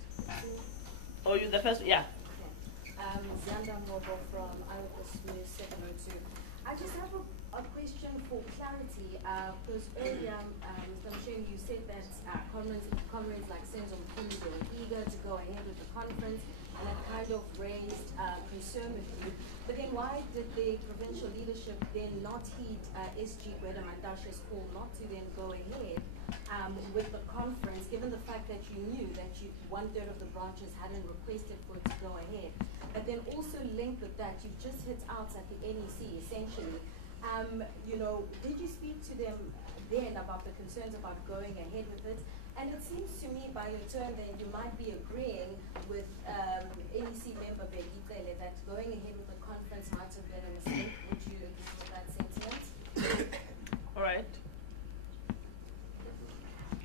Oh, you the first? Yeah. Zanda Ngobo from Arabus News 702. I just have a question for clarity, because earlier, Mr. Msheng, you said that comrades like Senzo Mkhumbi were eager to go ahead with the conference, and that kind of raised concern with you. But then why did the provincial leadership then not heed SG Gweda Matashe's call not to then go ahead with the conference, given the fact that you knew that 1/3 of the branches hadn't requested for it to go ahead? But then also linked with that, you've just hit out at the NEC, essentially. Did you speak to them then about the concerns about going ahead with it? And it seems to me by your turn that you might be agreeing with NEC member Begitele that going ahead with the conference might have been a mistake. Would you agree with that sentiment? All right.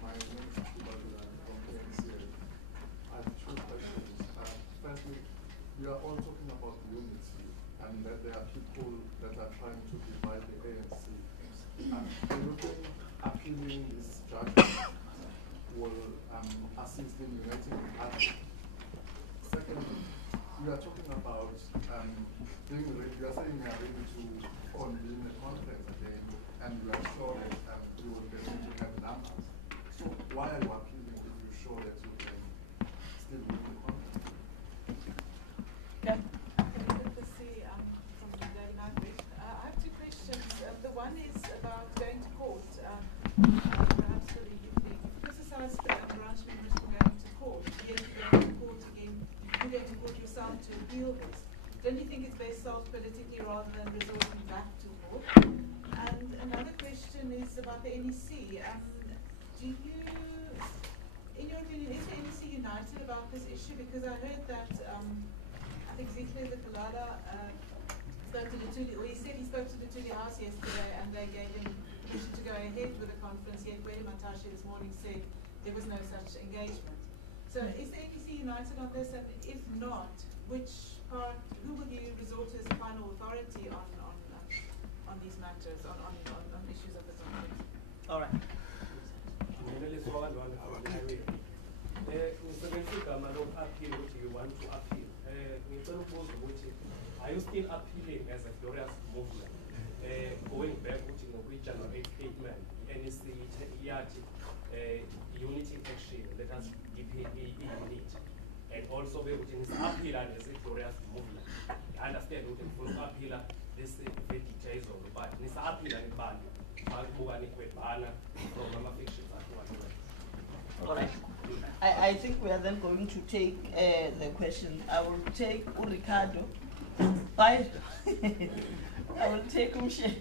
My name is Kibadula from ANC. I have two questions. Firstly, we are all talking about unity and that there are people that are trying to divide the ANC. Do you think appealing this judgment will assist in uniting the party? Secondly, we are talking about being ready. You are saying we are ready to convene the conference again, and we are sure that we will definitely have numbers. So why are you appealing if you're sure that you can still win the conference? Yeah. I have two questions. The one is about going to court. Perhaps for the evening. Criticized branch members for going to court. Yet you go to court again. You go to court yourself to appeal this. Don't you think it's best solved politically rather than resorting back to court? And another question is about the NEC. Do you, in your opinion, is the NEC united about this issue? Because I heard that I think Zikle the Kalala spoke to the Tuli, or he said he spoke to the Tuli House yesterday and they gave him permission to go ahead with the conference, yet Gwede Matashe this morning said there was no such engagement. So is the NEC united on this, and if not, who will you resort to as the final authority on these matters, on issues of the conference? All right. Are you still appealing as a glorious movement? Going back to the January statement, NEC unity action, let us unit. And also we would appeal as a glorious movement. I understand we can follow appeal this very details of the but this appeal and ban. All right. I think we are then going to take the question. I will take Ricardo. I will take Umshe.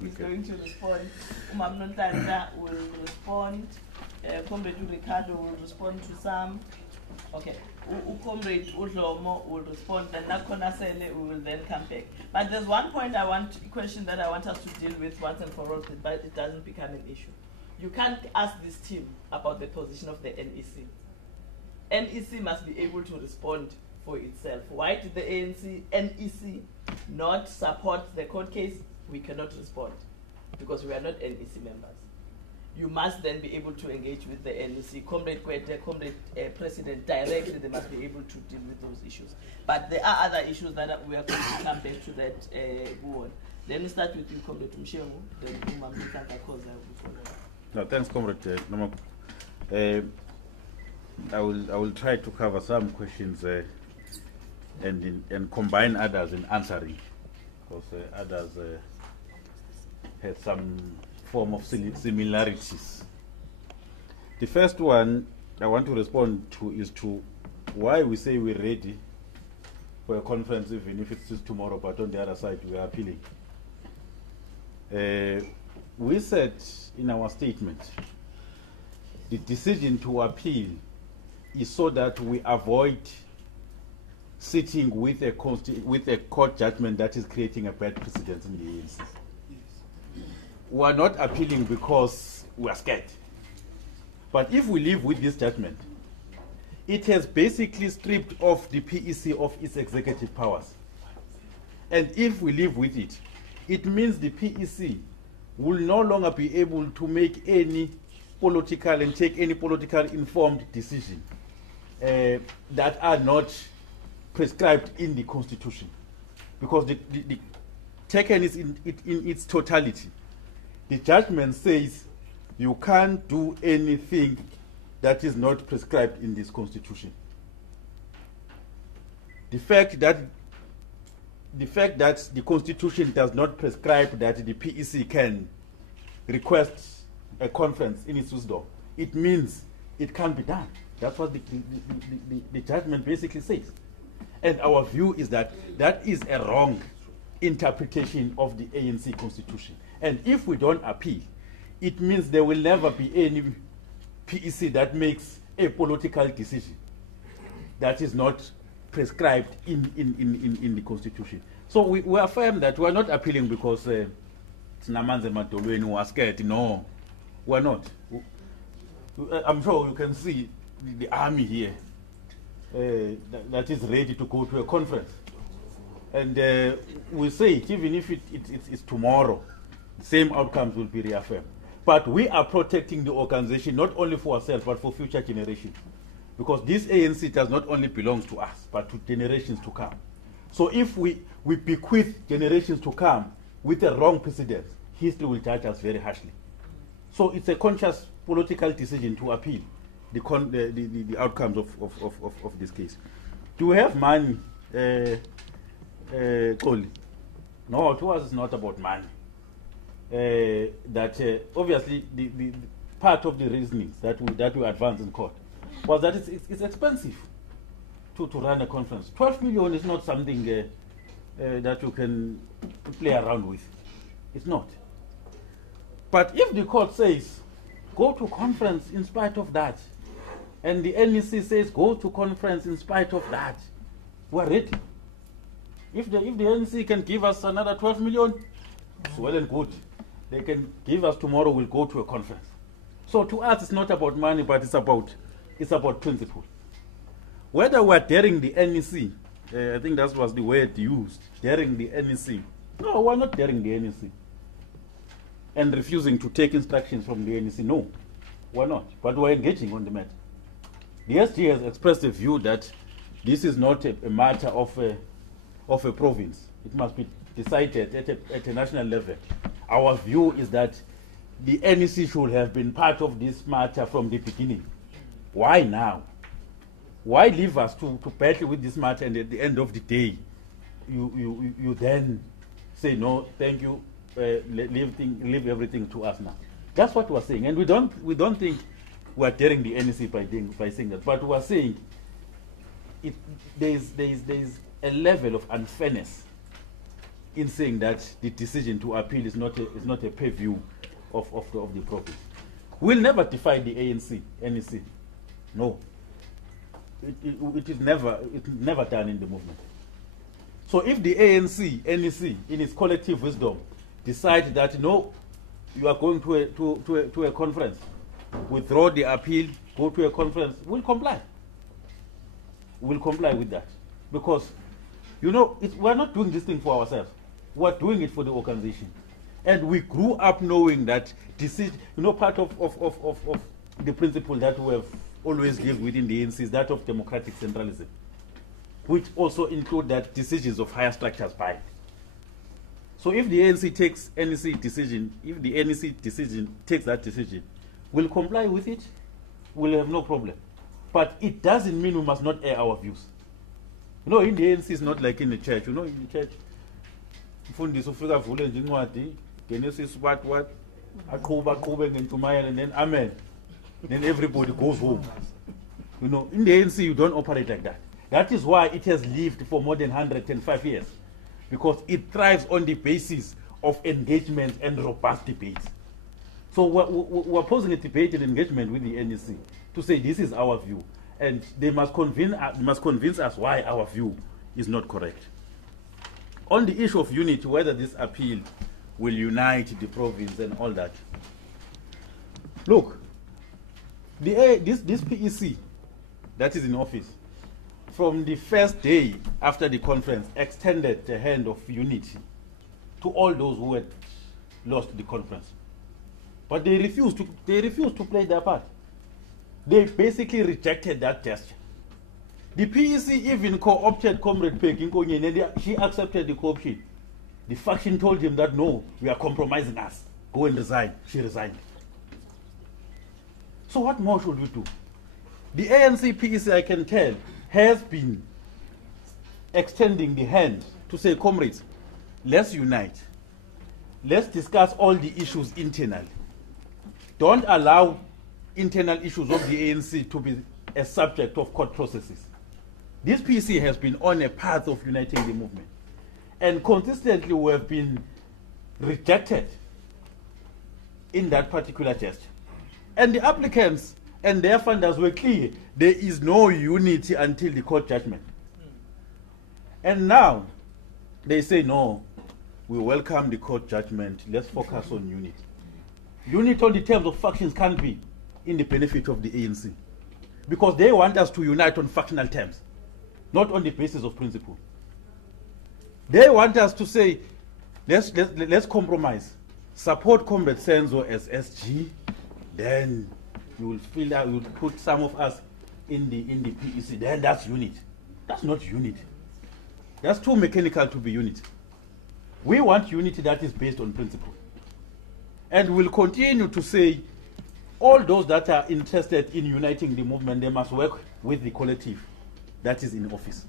He's going to respond. Umamnontanda will respond. Comrade Ricardo will respond to some. Okay. Comrade Udlomo will respond. Then Nakona Sele will then come back. But there's one question that I want us to deal with once and for all, but it doesn't become an issue. You can't ask this team about the position of the NEC. NEC must be able to respond for itself. Why did the NEC not support the court case? We cannot respond because we are not NEC members. You must then be able to engage with the NEC, Comrade Kwete, Comrade President directly. They must be able to deal with those issues. But there are other issues that we are going to come back to that go on. Let me start with you, Comrade Mshemu, then Umamika Kakoza will follow. No, thanks, Comrade Nomok. I will try to cover some questions and combine others in answering, because others had some form of similarities. The first one I want to respond to is to why we say we're ready for a conference, even if it's just tomorrow, but on the other side we are appealing. We said in our statement, the decision to appeal is so that we avoid sitting with a court judgment that is creating a bad precedent in the ANC. We are not appealing because we are scared. But if we live with this judgment, it has basically stripped off the PEC of its executive powers. And if we live with it, it means the PEC will no longer be able to make any political and take any political informed decision that are not prescribed in the Constitution. Because the taken is in its totality. The judgment says you can't do anything that is not prescribed in this Constitution. The fact that the Constitution does not prescribe that the PEC can request a conference in its wisdom, it means it can't be done. That's what the judgment basically says. And our view is that that is a wrong interpretation of the ANC Constitution. And if we don't appeal, it means there will never be any PEC that makes a political decision that is not prescribed in the Constitution. So we affirm that we are not appealing because Namanze Matolweni was scared. No, we are not. I'm sure you can see the army here that is ready to go to a conference. And we say it, even if it's tomorrow, the same outcomes will be reaffirmed. But we are protecting the organization not only for ourselves, but for future generations. Because this ANC does not only belong to us, but to generations to come. So if we bequeath generations to come with a wrong precedent, history will judge us very harshly. So it's a conscious political decision to appeal the outcomes of this case. Do we have money, Koli? No, to us it's not about money. Obviously the part of the reasonings that we advance in court was that it's expensive to run a conference. 12 million is not something that you can play around with. It's not. But if the court says go to conference in spite of that, and the NEC says go to conference in spite of that, we're ready. If the NEC can give us another 12 million, it's well and good. They can give us tomorrow, we'll go to a conference. So to us, it's not about money, but it's about principle. Whether we're daring the NEC, I think that was the word used, daring the NEC. No, we're not daring the NEC. And refusing to take instructions from the NEC. No, we're not. But we're engaging on the matter. The SG has expressed a view that this is not a matter of a province. It must be decided at a national level. Our view is that the NEC should have been part of this matter from the beginning. Why now? Why leave us to battle with this matter, and at the end of the day, you then say no, thank you, leave everything to us now. That's what we're saying, and we don't think we're daring the NEC by saying that, but we're saying there's a level of unfairness in saying that the decision to appeal is not a purview of the province. We'll never defy the ANC, NEC. No. It is never done in the movement. So if the ANC, NEC, in its collective wisdom, decide that no, you are going to a conference, withdraw the appeal, go to a conference, we'll comply. We'll comply with that. Because, we're not doing this thing for ourselves. We're doing it for the organization. And we grew up knowing that decision, part of the principle that we have always lived within the ANC is that of democratic centralism, which also include that decisions of higher structures bind. So if the ANC takes NEC decision, if the NEC decision takes that decision, we'll comply with it, we'll have no problem. But it doesn't mean we must not air our views. In the ANC it's not like in the church. In the church, Genesis what, and then amen. Then everybody goes home. In the ANC you don't operate like that. That is why it has lived for more than 105 years. Because it thrives on the basis of engagement and robust debates. So we're posing a debate and engagement with the NEC to say this is our view. And they must convince us why our view is not correct. On the issue of unity, whether this appeal will unite the province and all that. Look, this PEC that is in office, from the first day after the conference, extended the hand of unity to all those who had lost the conference. But they refused to play their part. They basically rejected that gesture. The PEC even co-opted Comrade Peking Konyen, and she accepted the co-option. The faction told him that no, we are compromising us. Go and resign. She resigned. So what more should we do? The ANC PEC, I can tell, has been extending the hand to say, comrades, let's unite. Let's discuss all the issues internally. Don't allow internal issues of the ANC to be a subject of court processes. This PEC has been on a path of uniting the movement. And consistently we have been rejected in that particular gesture. And the applicants and their funders were clear. There is no unity until the court judgment. And now they say, no, we welcome the court judgment. Let's focus on unity. Unity on the terms of factions can't be in the benefit of the ANC. Because they want us to unite on factional terms, not on the basis of principle. They want us to say, let's compromise. Support Comrade Senzo as SG, then you will feel that you will put some of us in the PEC, then that's unity. That's not unity. That's too mechanical to be unity. We want unity that is based on principle. And we'll continue to say, all those that are interested in uniting the movement, they must work with the collective that is in office.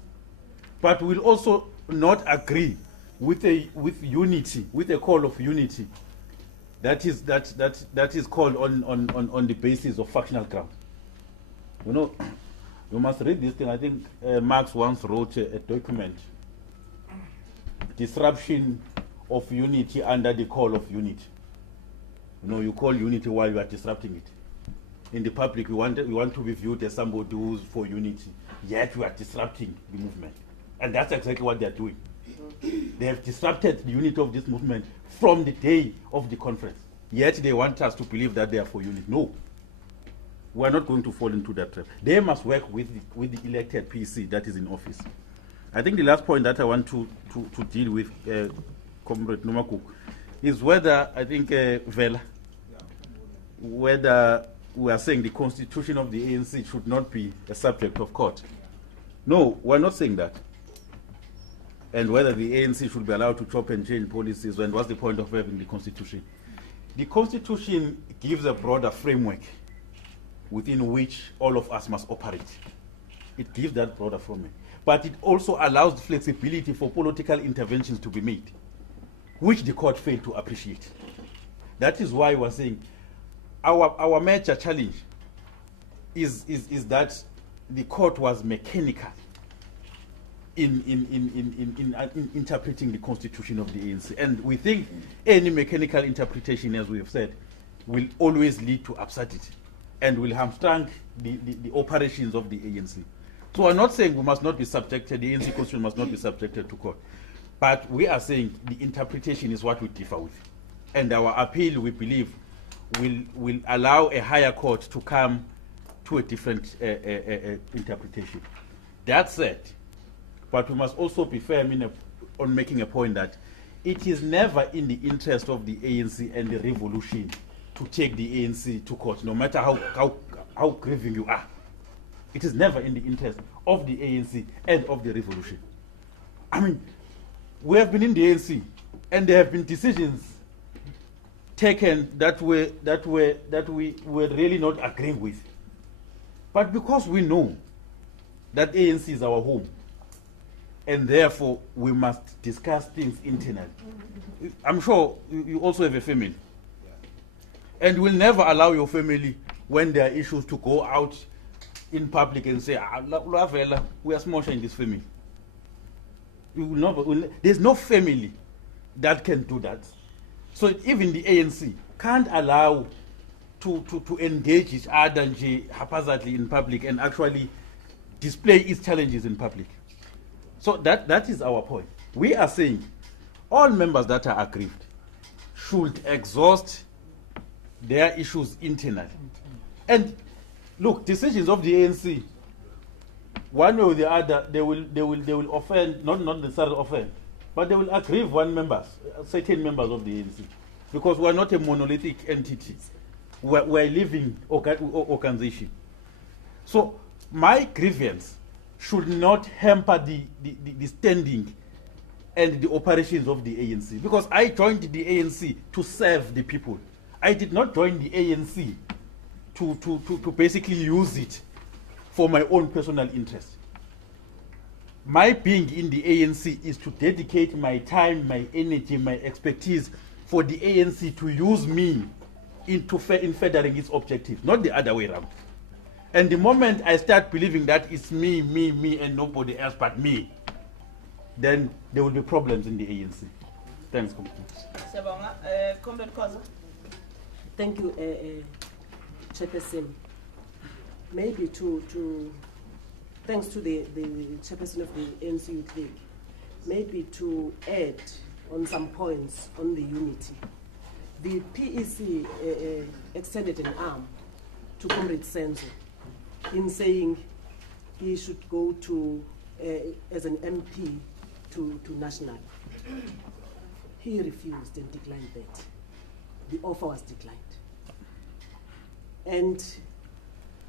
But we'll also not agree with unity, with a call of unity that is called on the basis of factional ground. You know, you must read this thing. I think Marx once wrote a document, Disruption of Unity under the Call of Unity. You know, you call unity while you are disrupting it. In the public, we want to be viewed as somebody who's for unity, yet we are disrupting the movement. And that's exactly what they are doing. They have disrupted the unity of this movement from the day of the conference. Yet they want us to believe that they are for unity. No. We are not going to fall into that trap. They must work with the elected PEC that is in office. I think the last point that I want to deal with, Comrade Nomakuk, is whether, I think, Vela, whether we are saying the constitution of the ANC should not be a subject of court. No, we're not saying that. And whether the ANC should be allowed to chop and change policies, and what's the point of having the constitution? The constitution gives a broader framework within which all of us must operate. It gives that broader framework. But it also allows flexibility for political interventions to be made, which the court failed to appreciate. That is why we're saying our major challenge is that the court was mechanical in interpreting the constitution of the ANC. And we think any mechanical interpretation, as we have said, will always lead to absurdity and will hamstring the operations of the ANC. So we're not saying we must not be subjected, the ANC constitution must not be subjected to court. But we are saying the interpretation is what we differ with. And our appeal, we believe, will allow a higher court to come to a different interpretation. That said, but we must also be firm on making a point that it is never in the interest of the ANC and the revolution to take the ANC to court, no matter how grieving you are. It is never in the interest of the ANC and of the revolution. I mean, we have been in the ANC, and there have been decisions taken that we were really not agreeing with. But because we know that ANC is our home, and therefore we must discuss things internally. I'm sure you also have a family. And will never allow your family, when there are issues, to go out in public and say, we are smoshing in this family. There's no family that can do that. So even the ANC can't allow to engage each other haphazardly in public and actually display its challenges in public. So that is our point. We are saying all members that are aggrieved should exhaust their issues internally. And look, decisions of the ANC, one way or the other, they will offend, not necessarily offend, but they will aggrieve certain members of the ANC, because we are not a monolithic entity. We are a living organization. So my grievance should not hamper the standing and the operations of the ANC, because I joined the ANC to serve the people. I did not join the ANC to basically use it for my own personal interest. My being in the ANC is to dedicate my time, my energy, my expertise for the ANC to use me in furthering its objectives, not the other way around. And the moment I start believing that it's me, and nobody else but me, then there will be problems in the ANC. Thanks, Comrade Khoza. Thank you, Chairperson. Maybe thanks to the Chairperson of the ANC Youth League, maybe to add on some points on the unity. The PEC extended an arm to Comrade Senzo in saying he should go to, as an MP, to national. He refused and declined that. The offer was declined. And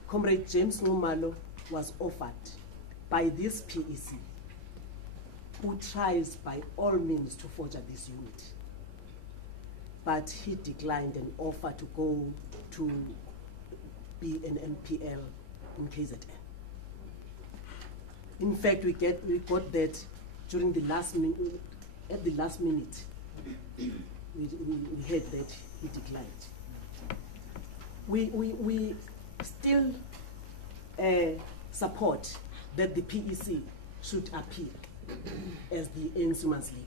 Comrade James Ngumalo was offered by this PEC, who tries by all means to forger this unity. But he declined an offer to go to be an MPL in KZN. In fact, we got that during the last minute. At the last minute, we heard that he declined. We still support that the PEC should appeal as the ANC Women's League,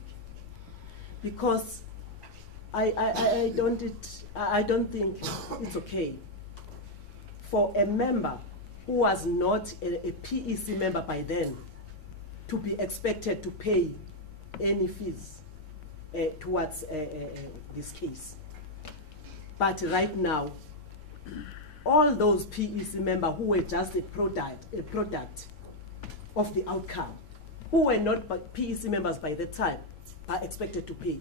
because I don't think it's okay for a member who was not a PEC member by then to be expected to pay any fees towards this case. But right now, all those PEC members who were just a product of the outcome, who were not PEC members by the time, are expected to pay.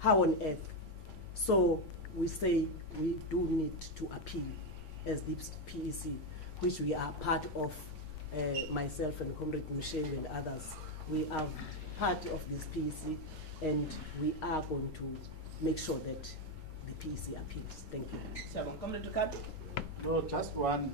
How on earth? So we say we do need to appeal as the PEC, which we are part of, myself and Comrade Michelle and others. We are part of this PEC, and we are going to make sure that the PEC appeals. Thank you. Comrade Dukapi? No, just one.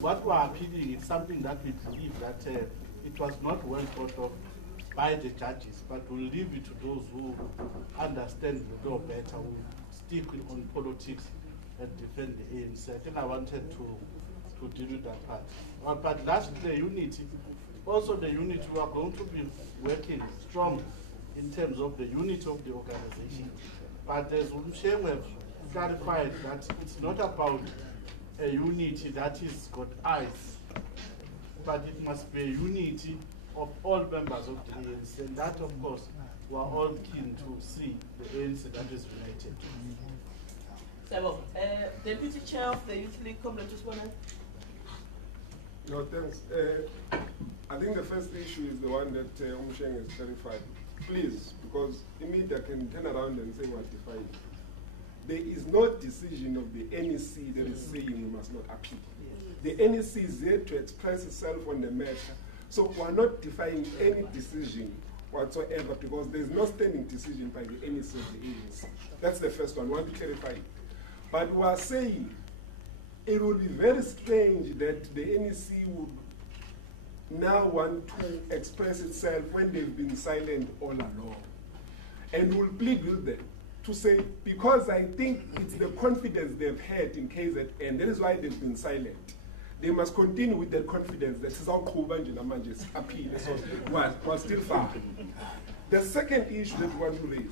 What we are appealing is something that we believe that it was not well thought of by the judges, but we'll leave it to those who understand the law better, who stick on politics and defend the ANC. I think I wanted to deal with that part. But lastly, the unity. Also the unity, we are going to be working strong in terms of the unity of the organization. But as Umshem have clarified that it's not about a unity that is got eyes, but it must be a unity of all members of the ANC, and that, of course, we are all keen to see the ANC that is united. So, Deputy Chair of the Youth League, Comrade Tuswana. No, thanks. I think the first issue is the one that Umsheng has clarified. Please, because the media can turn around and say what defined. There is no decision of the NEC that is saying we must not appeal. The NEC is there to express itself on the matter. So we are not defying any decision whatsoever, because there is no standing decision by the NEC of the ANC. That's the first one. I want to clarify it. But we are saying it would be very strange that the NEC would now want to express itself when they've been silent all along. And will plead with them to say, because I think it's the confidence they've had in KZN, that is why they've been silent. They must continue with that confidence that is how Kubanjinamanje's appeal was still far. The second issue that we want to raise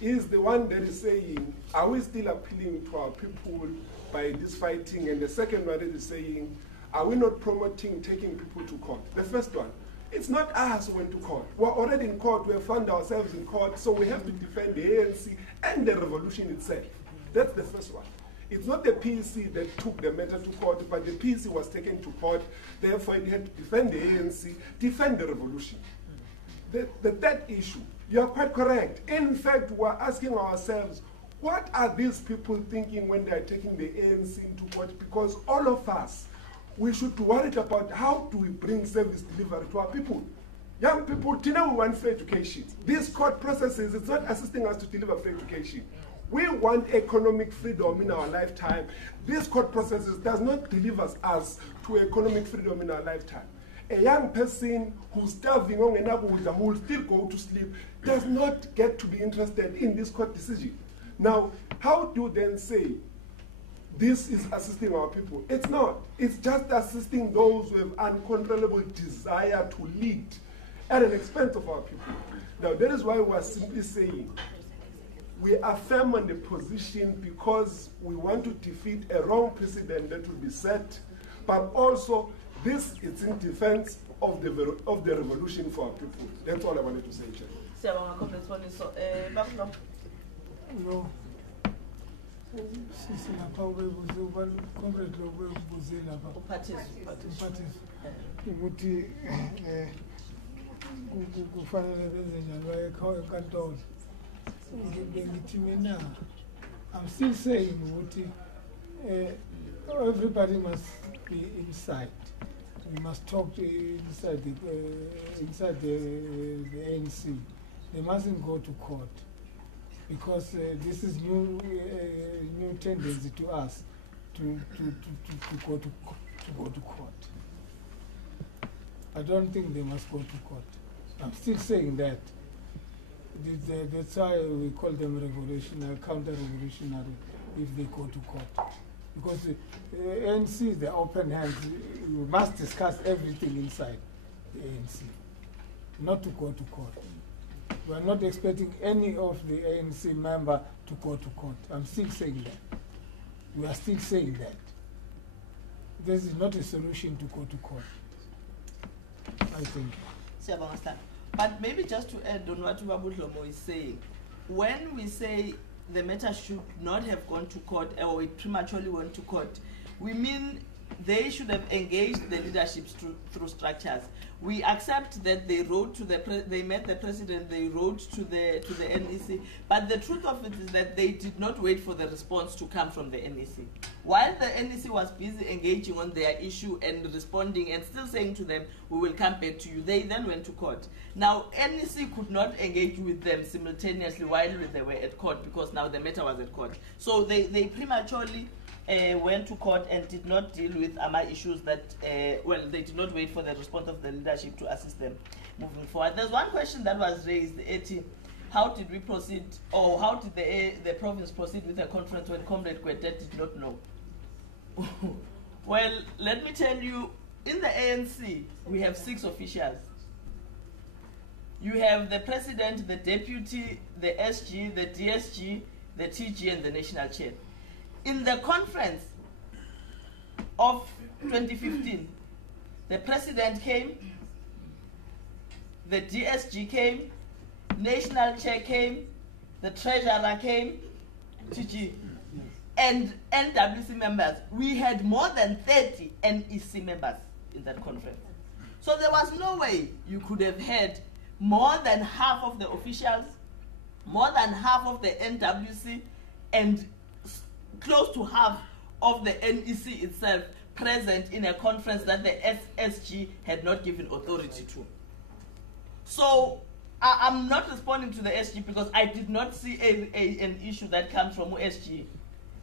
is the one that is saying, are we still appealing to our people by this fighting? And the second one that is saying, are we not promoting taking people to court? The first one, it's not us who went to court. We're already in court, we have found ourselves in court, so we have to defend the ANC and the revolution itself. That's the first one. It's not the PEC that took the matter to court, but the PEC was taken to court, therefore it had to defend the ANC, defend the revolution. The third issue, you are quite correct. In fact, we're asking ourselves, what are these people thinking when they're taking the ANC into court? Because all of us, we should be worried about how do we bring service delivery to our people. Young people, today we want free education. These court processes, it's not assisting us to deliver free education. We want economic freedom in our lifetime. These court processes does not deliver us to economic freedom in our lifetime. A young person who's starving on an apple who will still go to sleep does not get to be interested in this court decision. Now, how do you then say this is assisting our people? It's not. It's just assisting those who have uncontrollable desire to lead at an expense of our people. Now, that is why we are simply saying we are firm on the position because we want to defeat a wrong precedent that will be set, but also this is in defense of the revolution for our people. That's all I wanted to say, Chair. No. Sisi lapha ubebuze ubani comrade lo ubebuze lapha uphathisa ukuthi kufanele benze njani bayekhaya enkantolo ngithi mina I'm still saying ukuthi everybody must be inside. We must talk inside the ANC. They mustn't go to court. Because this is new tendency to us to go to court. I don't think they must go to court. I'm still saying that. That's why we call them revolutionary, counter-revolutionary if they go to court. Because the ANC is the open hands. We must discuss everything inside the ANC, not to go to court. We are not expecting any of the ANC member to go to court. I'm still saying that. We are still saying that. This is not a solution to go to court, I think. But maybe just to add on what Babudlomo is saying, when we say the matter should not have gone to court or it prematurely went to court, we mean they should have engaged the leadership through structures. We accept that they wrote to they met the president, they wrote to the NEC, but the truth of it is that they did not wait for the response to come from the NEC. While the NEC was busy engaging on their issue and responding and still saying to them, we will come back to you, they then went to court. Now, NEC could not engage with them simultaneously while they were at court because now the matter was at court. So they prematurely went to court and did not deal with AMA issues that, well, they did not wait for the response of the leadership to assist them moving forward. There's one question that was raised, how did we proceed, or how did the province proceed with the conference when Comrade Kwetet did not know? Well, let me tell you, in the ANC, we have 6 officials. You have the president, the deputy, the SG, the DSG, the TG, and the national chair. In the conference of 2015, the president came, the DSG came, national chair came, the treasurer came, TG, and NWC members. We had more than 30 NEC members in that conference. So there was no way you could have had more than half of the officials, more than half of the NWC, and close to half of the NEC itself present in a conference that the SSG had not given authority to. So I'm not responding to the SG because I did not see an issue that comes from SG.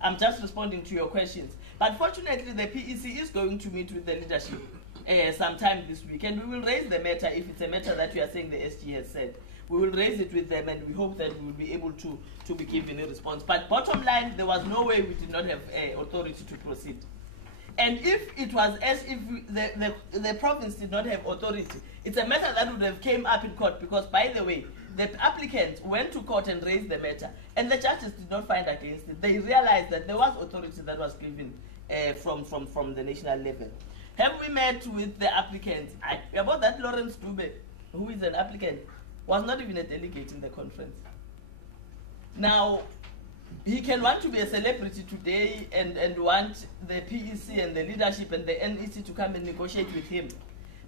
I'm just responding to your questions. But fortunately, the PEC is going to meet with the leadership sometime this week, and we will raise the matter if it's a matter that you are saying the SG has said. We will raise it with them, and we hope that we will be able to be given a response. But bottom line, there was no way we did not have authority to proceed. And if it was as if the province did not have authority, it's a matter that would have came up in court, because, by the way, the applicant went to court and raised the matter, and the judges did not find against it. They realized that there was authority that was given from the national level. Have we met with the applicant? About that, Lawrence Dube, who is an applicant, was not even a delegate in the conference. Now, he can want to be a celebrity today and want the PEC and the leadership and the NEC to come and negotiate with him.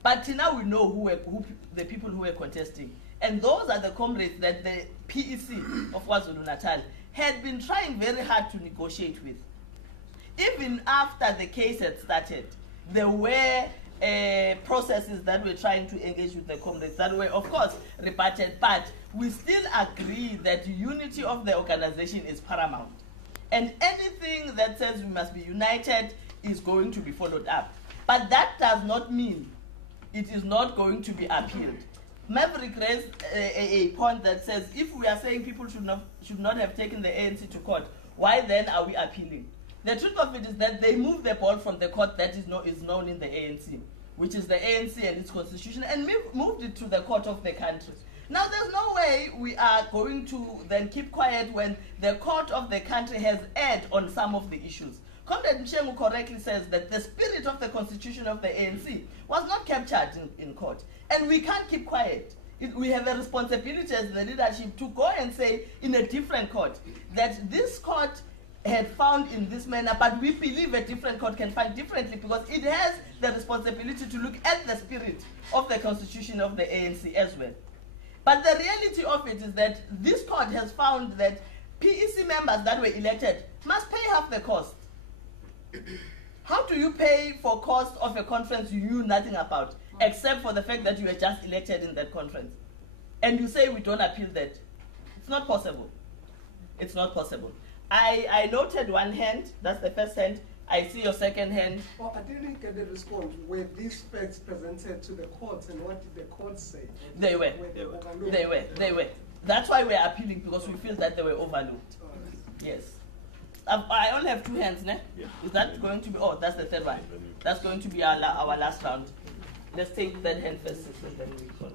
But now we know who the people who were contesting. And those are the comrades that the PEC of KwaZulu-Natal had been trying very hard to negotiate with. Even after the case had started, there were processes that were trying to engage with the comrades that were, of course, rebutted, but we still agree that unity of the organization is paramount. And anything that says we must be united is going to be followed up. But that does not mean it is not going to be appealed. Maverick raised a point that says if we are saying people should not have taken the ANC to court, why then are we appealing? The truth of it is that they moved the ball from the court that is known in the ANC, which is the ANC and its constitution, and moved it to the court of the country. Now, there's no way we are going to then keep quiet when the court of the country has erred on some of the issues. Comrade Mshengu correctly says that the spirit of the constitution of the ANC was not captured in court, and we can't keep quiet. We have a responsibility as the leadership to go and say in a different court that this court had found in this manner, but we believe a different court can find differently, because it has the responsibility to look at the spirit of the constitution of the ANC as well. But the reality of it is that this court has found that PEC members that were elected must pay half the cost. How do you pay for cost of a conference you knew nothing about, except for the fact that you were just elected in that conference? And you say we don't appeal that. It's not possible. It's not possible. I noted one hand, that's the first hand. I see your second hand. Oh, I didn't get the response. Were these facts presented to the courts, and what did the courts say? They were. They were. That's why we're appealing, because we feel that they were overlooked. Yes. I only have two hands, ne? Yeah. Is that going to be, oh, that's the third one. That's going to be our last round. Let's take that hand first, and then we call.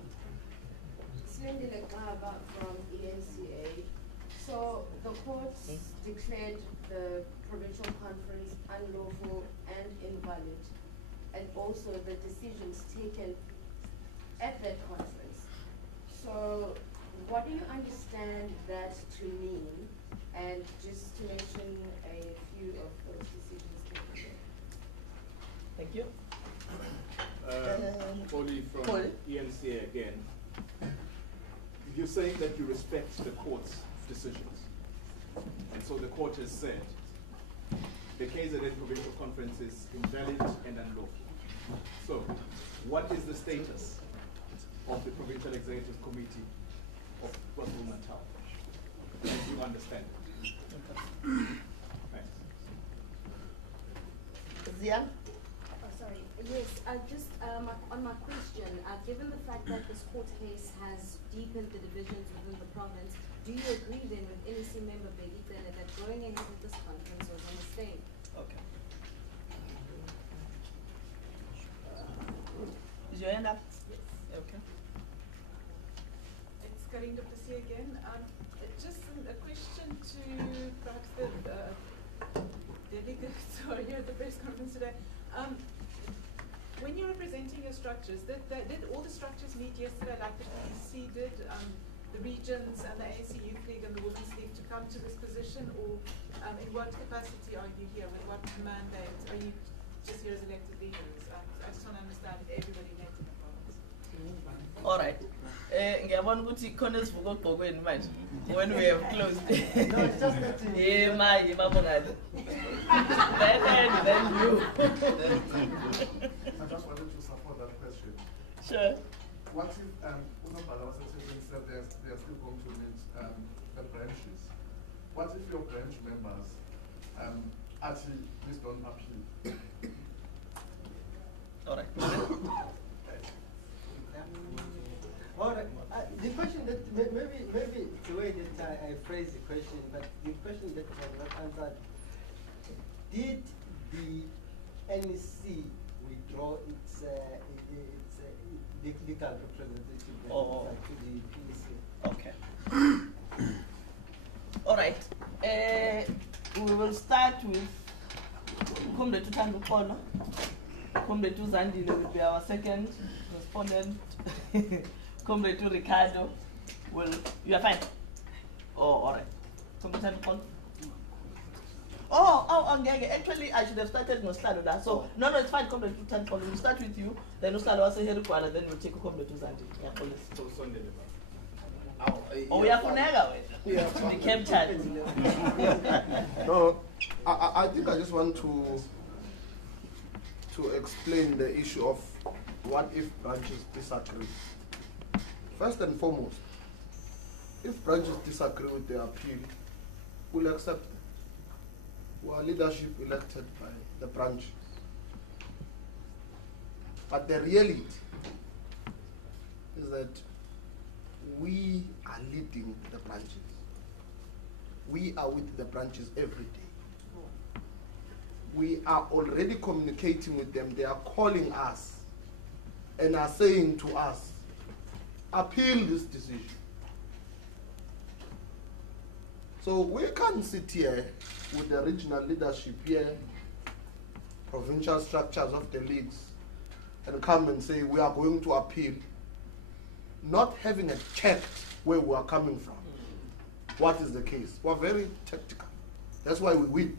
Slendile Kaba from ENCA. So the courts declared the provincial conference unlawful and invalid, and also the decisions taken at that conference. So what do you understand that to mean? And just to mention a few of those decisions taken. Thank you. Oli from ENCA again. You're saying that you respect the court's decisions. And so the court has said the KZN provincial conference is invalid and unlawful. So what is the status of the Provincial Executive Committee of KwaZulu-Natal, as you understand it? Thanks. Zian? Oh, sorry. Yes, just on my question, given the fact that this court case has deepened the divisions within the province, do you agree then with NEC member Becky Bennett that going ahead with this conference was a mistake? Okay. Is your hand up? Yes. Okay. It's Karin Duplassi again. Just a question to perhaps the delegates who are here at the press conference today. When you're representing your structures, did all the structures meet yesterday like the PEC did? The regions and the ANC Youth League and the Women's League to come to this position, or in what capacity are you here? With what mandate? Are you just here as elected leaders? I just want to understand if everybody met in the province. All right. Ngiyabona ukuthi khona esivuka ogqokweni manje when we have closed. No, it's just that Mabongani. Then you. I just wanted to support that question. Sure. What if Unobhala said they are still going to meet the branches? What if your branch members Actually, please don't appeal. All right. All right. The question that maybe the way that I phrased the question, but the question that was not answered: did the NEC withdraw its legal representative to the PEC? Okay. All right. We will start with Comrade Tutando Kono. Comrade Zandile will be our second respondent. Comrade Ricardo will. You are fine. Oh, all right. Comrade Tutando Kono. Oh, okay. Actually, I should have started with Slalo. So, no, it's fine. Comrade Tutando Kono. We'll start with you. Then Slalo was here, and then we'll take Comrade Zandile. Yeah, please. So Sunday. Oh, we are Funega. We captured. No, I think I just want to explain the issue of what if branches disagree. First and foremost, if branches disagree with the appeal, we'll accept it. We are leadership elected by the branches. But the reality is that we are leading the branches. We are with the branches every day. We are already communicating with them. They are calling us and are saying to us, appeal this decision. So we can't sit here with the regional leadership here, provincial structures of the leagues, and come and say we are going to appeal, not having checked where we are coming from. What is the case? We're very tactical. That's why we win.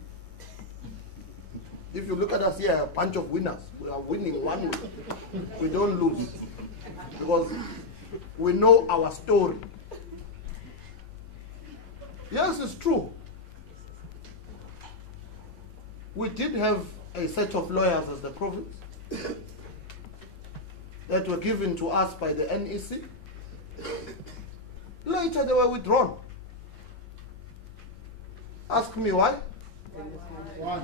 If you look at us here, a bunch of winners. We are winning one way. We don't lose. Because we know our story. Yes, it's true. We did have a set of lawyers as the province that were given to us by the NEC. Later they were withdrawn. Ask me why? Why?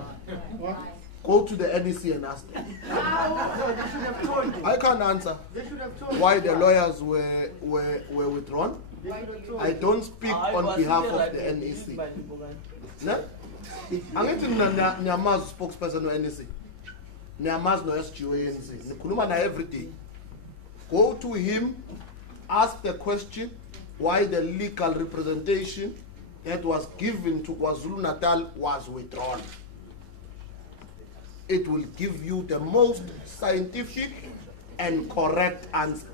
Go to the NEC and ask them. They should have told you. I can't answer They should have told why you. the lawyers were withdrawn. They should have told I you. don't speak on behalf of the NEC. Ne? Angithi mina niyamazi spokesperson no NEC. Niyamazi no SGO ANC. Nikhuluma na every day. Go to him, ask the question why the legal representation that was given to KwaZulu-Natal was withdrawn. It will give you the most scientific and correct answer.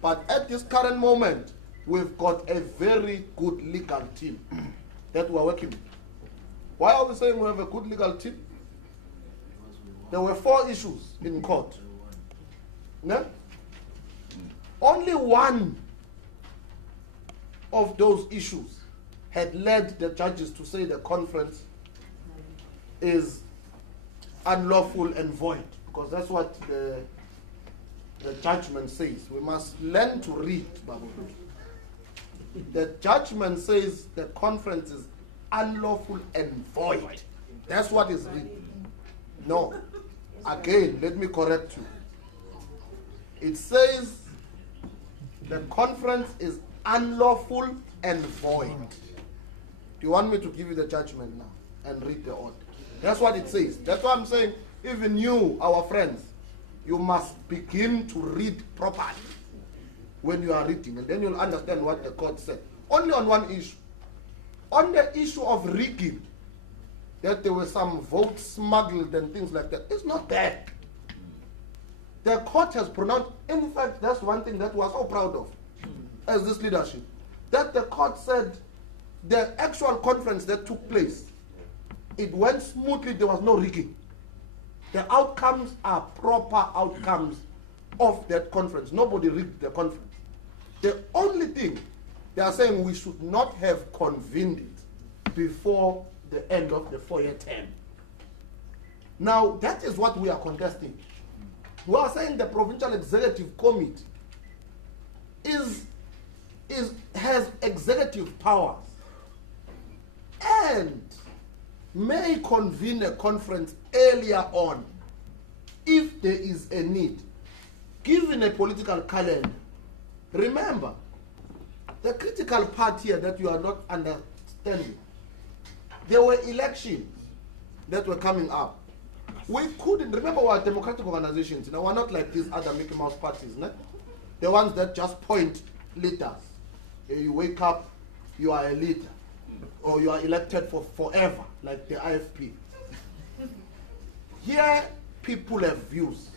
But at this current moment, we've got a very good legal team that we're working with. Why are we saying we have a good legal team? There were 4 issues in court. No? Only one of those issues had led the judges to say the conference is unlawful and void, because that's what the judgment says. We must learn to read, Babu. The judgment says the conference is unlawful and void. That's what is written. No. Again, let me correct you. It says the conference is unlawful and void. Do you want me to give you the judgment now and read the order? That's what it says. That's why I'm saying, even you, our friends, you must begin to read properly when you are reading, and then you'll understand what the court said. Only on one issue. On the issue of rigging, that there were some votes smuggled and things like that, it's not that. The court has pronounced, in fact, that's one thing that we're so proud of as this leadership, that the court said the actual conference that took place, it went smoothly, there was no rigging. The outcomes are proper outcomes of that conference. Nobody rigged the conference. The only thing they are saying, we should not have convened it before the end of the 4-year term. Now, that is what we are contesting. We are saying the Provincial Executive Committee has executive powers, and may convene a conference earlier on if there is a need, given a political calendar. Remember, the critical part here that you are not understanding, there were elections that were coming up. We couldn't, remember we are democratic organizations, we're not like these other Mickey Mouse parties, no? The ones that just point leaders. You wake up, you are a leader, or you are elected for forever, like the IFP. Here, people have views.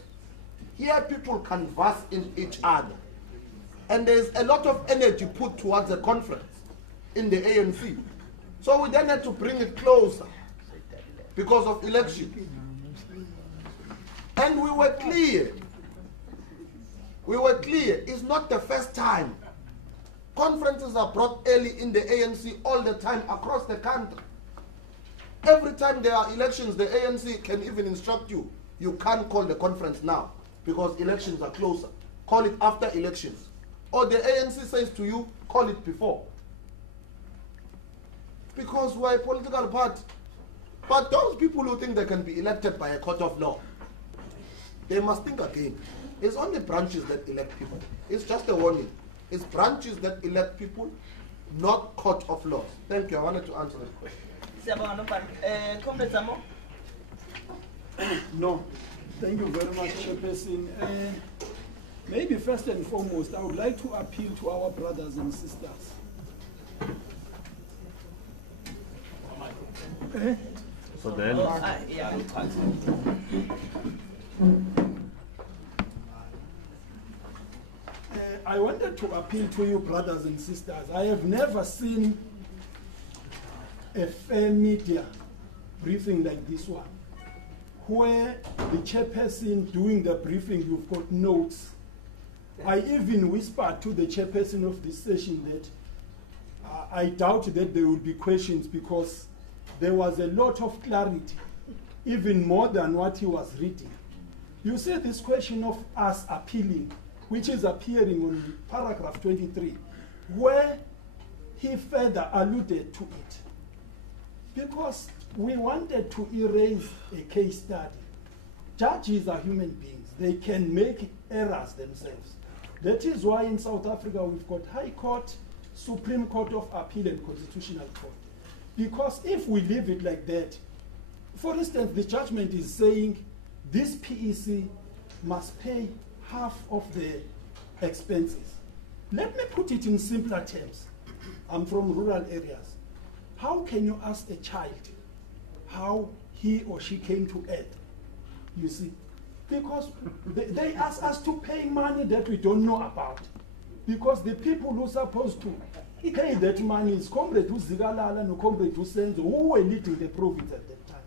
Here, people canvass in each other. And there's a lot of energy put towards the conference in the ANC. So we then had to bring it closer because of election. And we were clear. We were clear. It's not the first time. Conferences are brought early in the ANC all the time across the country. Every time there are elections, the ANC can even instruct you, you can't call the conference now because elections are closer. Call it after elections. Or the ANC says to you, call it before. Because we're a political party. But those people who think they can be elected by a court of law, they must think again. It's only branches that elect people. It's just a warning. It's branches that elect people, not court of law. Thank you. I wanted to answer that question. No. Thank you very much, Chairperson. Maybe first and foremost, I would like to appeal to our brothers and sisters. So then, I wanted to appeal to you, brothers and sisters. I have never seen a fair media briefing like this one, where the chairperson doing the briefing, you've got notes. I even whispered to the chairperson of this session that I doubt that there will be questions because there was a lot of clarity, even more than what he was reading. You see this question of us appealing, which is appearing on paragraph 23, where he further alluded to it. Because we wanted to erase a case study. Judges are human beings. They can make errors themselves. That is why in South Africa we've got High Court, Supreme Court of Appeal and Constitutional Court. Because if we leave it like that, for instance, the judgment is saying this PEC must pay half of the expenses. Let me put it in simpler terms. I'm from rural areas. How can you ask a child how he or she came to earth? You see, because they ask us to pay money that we don't know about. Because the people who are supposed to pay that money is Comrade Uzigalala and Comrade Usenzo, who were leading the province at that time.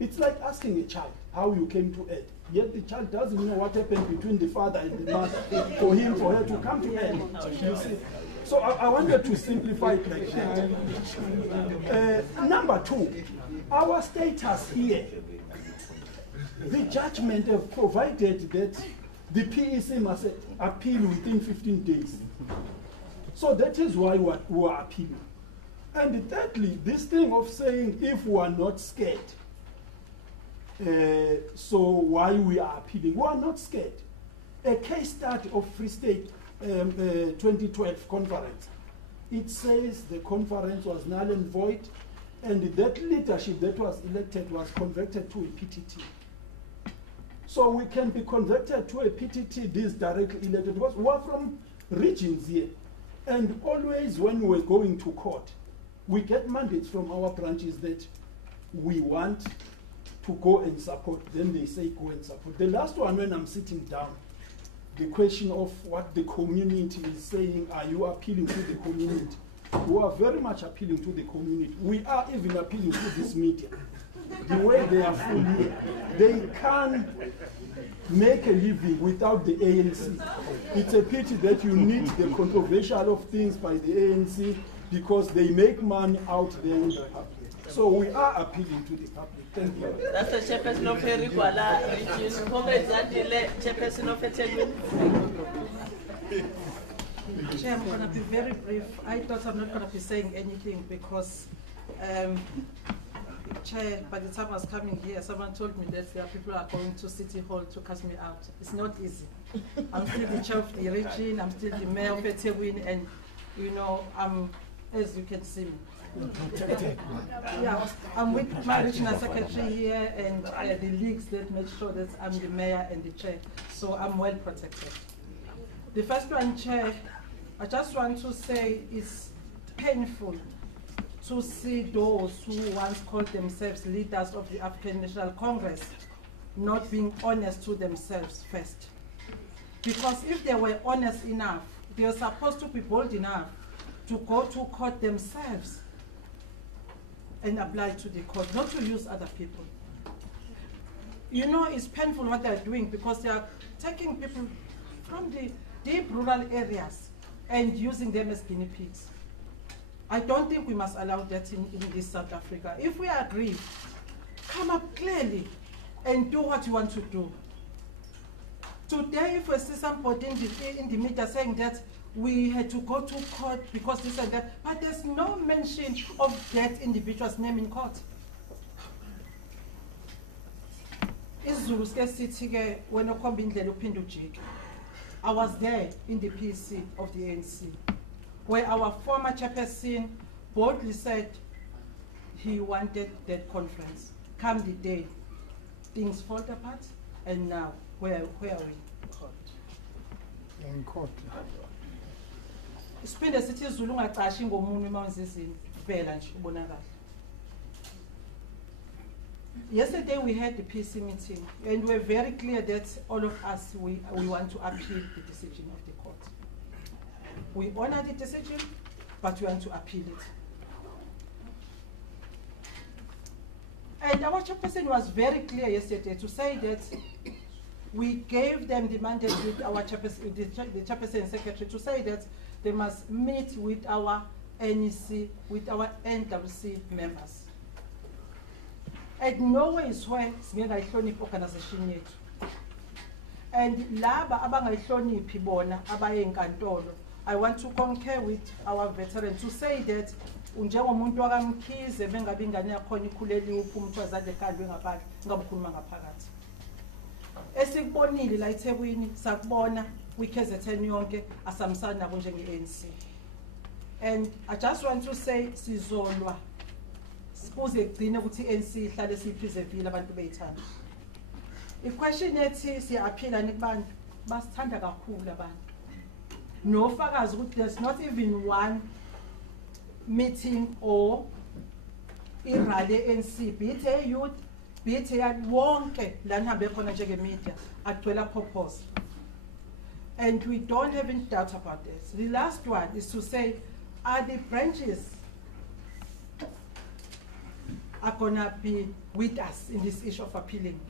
It's like asking a child how you came to earth. Yet the child doesn't know what happened between the father and the mother for her to come to earth. You see? So I wanted to simplify it like that. Number two, our status here. The judgment have provided that the PEC must appeal within 15 days. So that is why we are appealing. And thirdly, this thing of saying if we are not scared, so why we are appealing? We are not scared. A case study of Free State 2012 conference, it says the conference was null and void, and that leadership that was elected was converted to a PTT. So we can be converted to a PTT, this directly elected, because we are from regions here. And always when we're going to court, we get mandates from our branches that we want to go and support. Then they say go and support. The last one, when I'm sitting down, the question of what the community is saying, are you appealing to the community? We are very much appealing to the community. We are even appealing to this media. The way they are full here, they can make a living without the ANC. It's a pity that you need the controversial of things by the ANC because they make money out there in the public. So we are appealing to the public. Thank you. That's the chairperson of Rikwala region. Comrades Adile, chairperson of Etegwin. Chair, I'm going to be very brief. I thought I'm not going to be saying anything because Chair, by the time I was coming here, someone told me that there are people who are going to City Hall to cast me out. It's not easy. I'm still the chair of the region, I'm still the mayor of eThekwini, and you know, I'm, as you can see me. Yeah, I'm with my regional secretary here and the leagues that make sure that I'm the mayor and the chair, so I'm well protected. The first one, Chair, I just want to say it's painful to see those who once called themselves leaders of the African National Congress not being honest to themselves first. Because if they were honest enough, they are supposed to be bold enough to go to court themselves and apply to the court, not to use other people. You know, it's painful what they're doing because they are taking people from the deep rural areas and using them as guinea pigs. I don't think we must allow that in this South Africa. If we agree, come up clearly and do what you want to do. Today, if we see somebody in the media saying that we had to go to court because this and that, but there's no mention of that individual's name in court. IsiZulu sike sithi ke wena ukhomba indlela uphinde ujike. I was there in the PC of the ANC, where our former chairperson boldly said he wanted that conference. Come the day, things fall apart, and now where are we? In court. Siphinde sithi iZulu ungacashi ngomunye uma wenza izinto kuphela nje ubonakala. Yesterday we had the PC meeting and we're very clear that all of us, we want to appeal the decision of the court. We honor the decision, but we want to appeal it. And our chairperson was very clear yesterday to say that we gave them the mandate with our chairperson, the chairperson and secretary, to say that they must meet with our NEC, with our NWC members. And nowhere is where singayihloniphi organization yethu. And laba abangayihloniphi bona abaye enkantolo, I want to concur with our veterans to say that njengomuntu wakamkhize bengabe ingane yakhona ikhuleliwe uphuma uthwazade ekhanda ngaphandle ngabukhuluma ngaphakathi. Esikubonile la eThekwini sakubona kwiKZN yonke asamsana nabo njenge-ANC. And I just want to say sizolwa sibuze egcine ukuthi i-ANC ihlale siyipreservile abantu beyithanda. I-question ethi siya-aphila nikubantu basithanda kakhulu abantu. Nofakazi ukuthi there's not even one meeting or irally ANC, be it a youth, be it a wonke la nihambe khona njenge-media agcwele purpose. And we don't have any doubt about this. The last one is to say, are the branches are gonna be with us in this issue of appealing?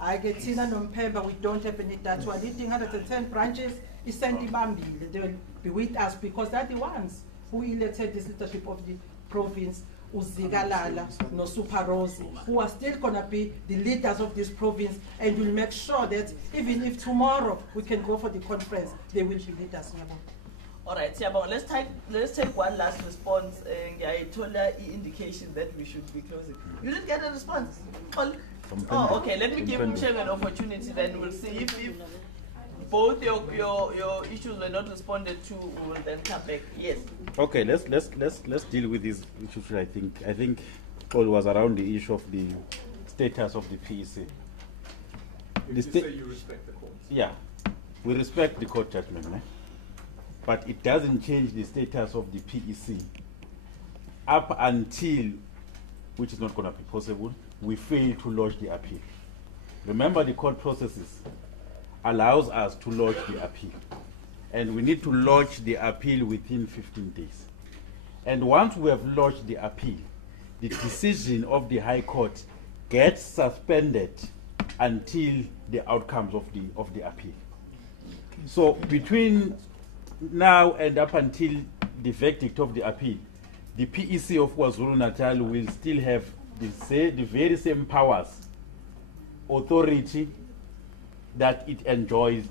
I get Tina Nompemba, we don't have any doubt. We're leading 110 branches, they will be with us because they're the ones who elected this leadership of the province, Uzigalala, no Super Rosie, who are still gonna be the leaders of this province and will make sure that even if tomorrow we can go for the conference, they will be leaders. All right, Siyabonga. Let's take one last response. I told her indication that we should be closing. You didn't get a response? Oh, okay. Let me give Msheng an opportunity. Then we'll see if both your issues were not responded to. We will then come back. Yes. Okay. Let's deal with these issues. I think all was around the issue of the status of the PEC. You say you respect the court. Yeah, we respect the court judgment. But it doesn't change the status of the PEC up until, which is not going to be possible, we fail to lodge the appeal. Remember, the court processes allows us to lodge the appeal. And we need to lodge the appeal within 15 days. And once we have lodged the appeal, the decision of the High Court gets suspended until the outcomes of the appeal. So between now and up until the verdict of the appeal, the PEC of KwaZulu-Natal will still have the very same powers, authority that it enjoyed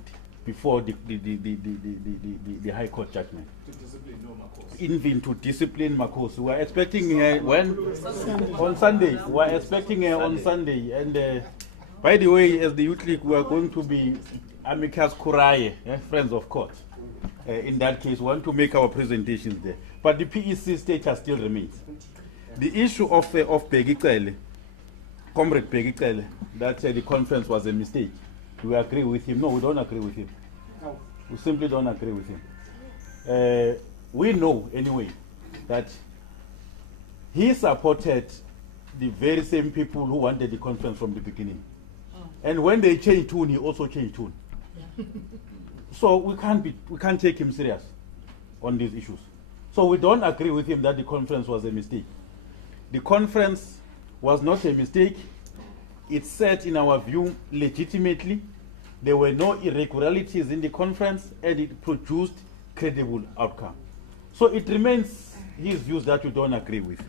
before the High Court judgment. To discipline no Makosi. Even to discipline Makosi. We are expecting her when? On Sunday. We are expecting her on Sunday. And by the way, as the Youth League, we are going to be amicus curiae, friends of court. In that case, we want to make our presentations there. But the PEC status still remains. The issue of Pegicele, Comrade Pegicele, that the conference was a mistake. Do we agree with him? No, we don't agree with him. No. We simply don't agree with him. We know, anyway, that he supported the very same people who wanted the conference from the beginning. And when they changed tune, he also changed tune. So we can't take him serious on these issues. So we don't agree with him that the conference was a mistake. The conference was not a mistake. It said, in our view, legitimately. There were no irregularities in the conference, and it produced credible outcome. So it remains his views that we don't agree with.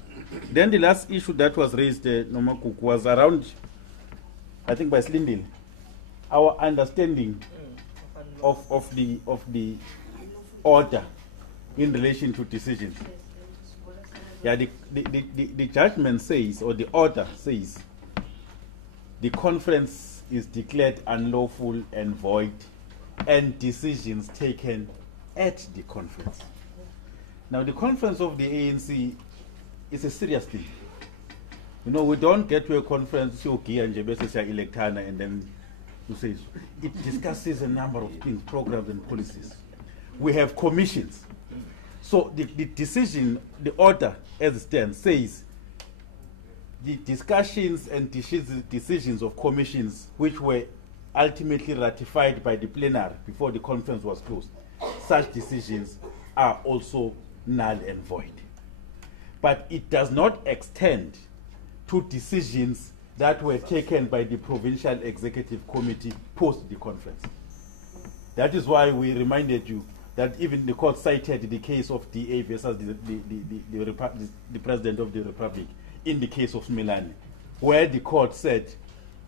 Then the last issue that was raised, Nomakuk, was around, I think, by Slindil, our understanding of the order in relation to decisions. Yeah, the judgment says, or the order says, the conference is declared unlawful and void, and decisions taken at the conference. Now, the conference of the ANC is a serious thing. You know, we don't get to a conference, and then you say, it discusses a number of things, programs and policies. We have commissions. So the decision, the order as it stands, says the discussions and decisions of commissions which were ultimately ratified by the plenary before the conference was closed, such decisions are also null and void. But it does not extend to decisions that were taken by the Provincial Executive Committee post the conference. That is why we reminded you that even the court cited the case of DA versus the President of the Republic in the case of Milani, where the court said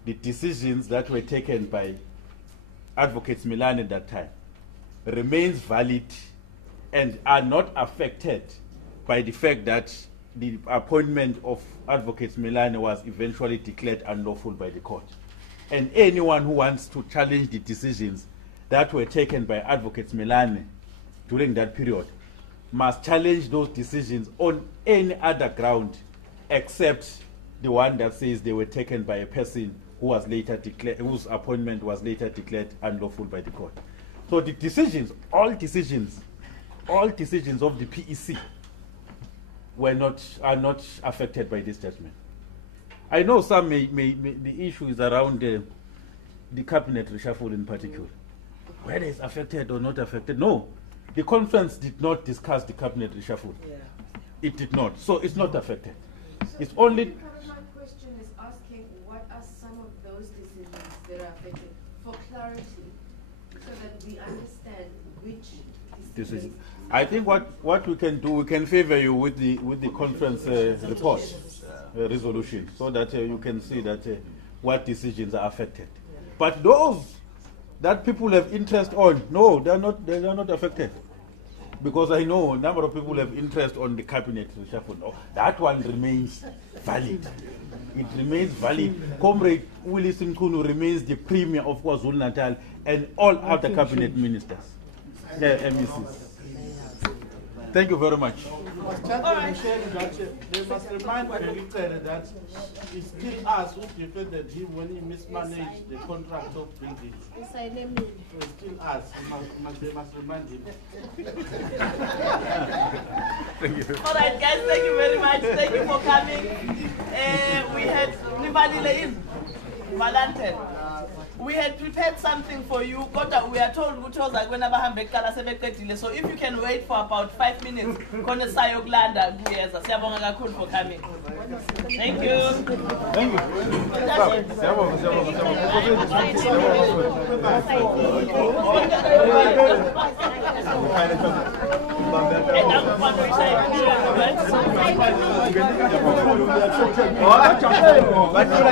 the decisions that were taken by advocates Milani at that time remains valid and are not affected by the fact that the appointment of advocates Milani was eventually declared unlawful by the court. And anyone who wants to challenge the decisions that were taken by advocates Milani during that period must challenge those decisions on any other ground except the one that says they were taken by a person who was later declared, whose appointment was later declared unlawful by the court. So the decisions, all decisions of the PEC are not affected by this judgment. I know some the issue is around the cabinet reshuffle in particular. Whether it's affected or not affected, no. The conference did not discuss the cabinet reshuffle. Yeah. It did not, so it's not affected. So it's only. My question is asking what are some of those decisions that are affected for clarity, so that we understand which decisions. I think what we can do, we can favor you with the conference report resolution, so that you can see that what decisions are affected. But those that people have interest on, no, they are not affected. Because I know a number of people have interest on the cabinet reshuffle. No, that one remains valid. It remains valid. Comrade Willis Nkunu remains the premier of KwaZulu-Natal and all other cabinet ministers, the MECs. Thank you very much. They must remind Pegicele that it's still us who defended him when he mismanaged the contract of building. So it's still us. They must remind him. Thank you. All right, guys, thank you very much. Thank you for coming. We had Valentine. We had prepared something for you, but we are told so if you can wait for about 5 minutes, for coming. Thank you. Thank you.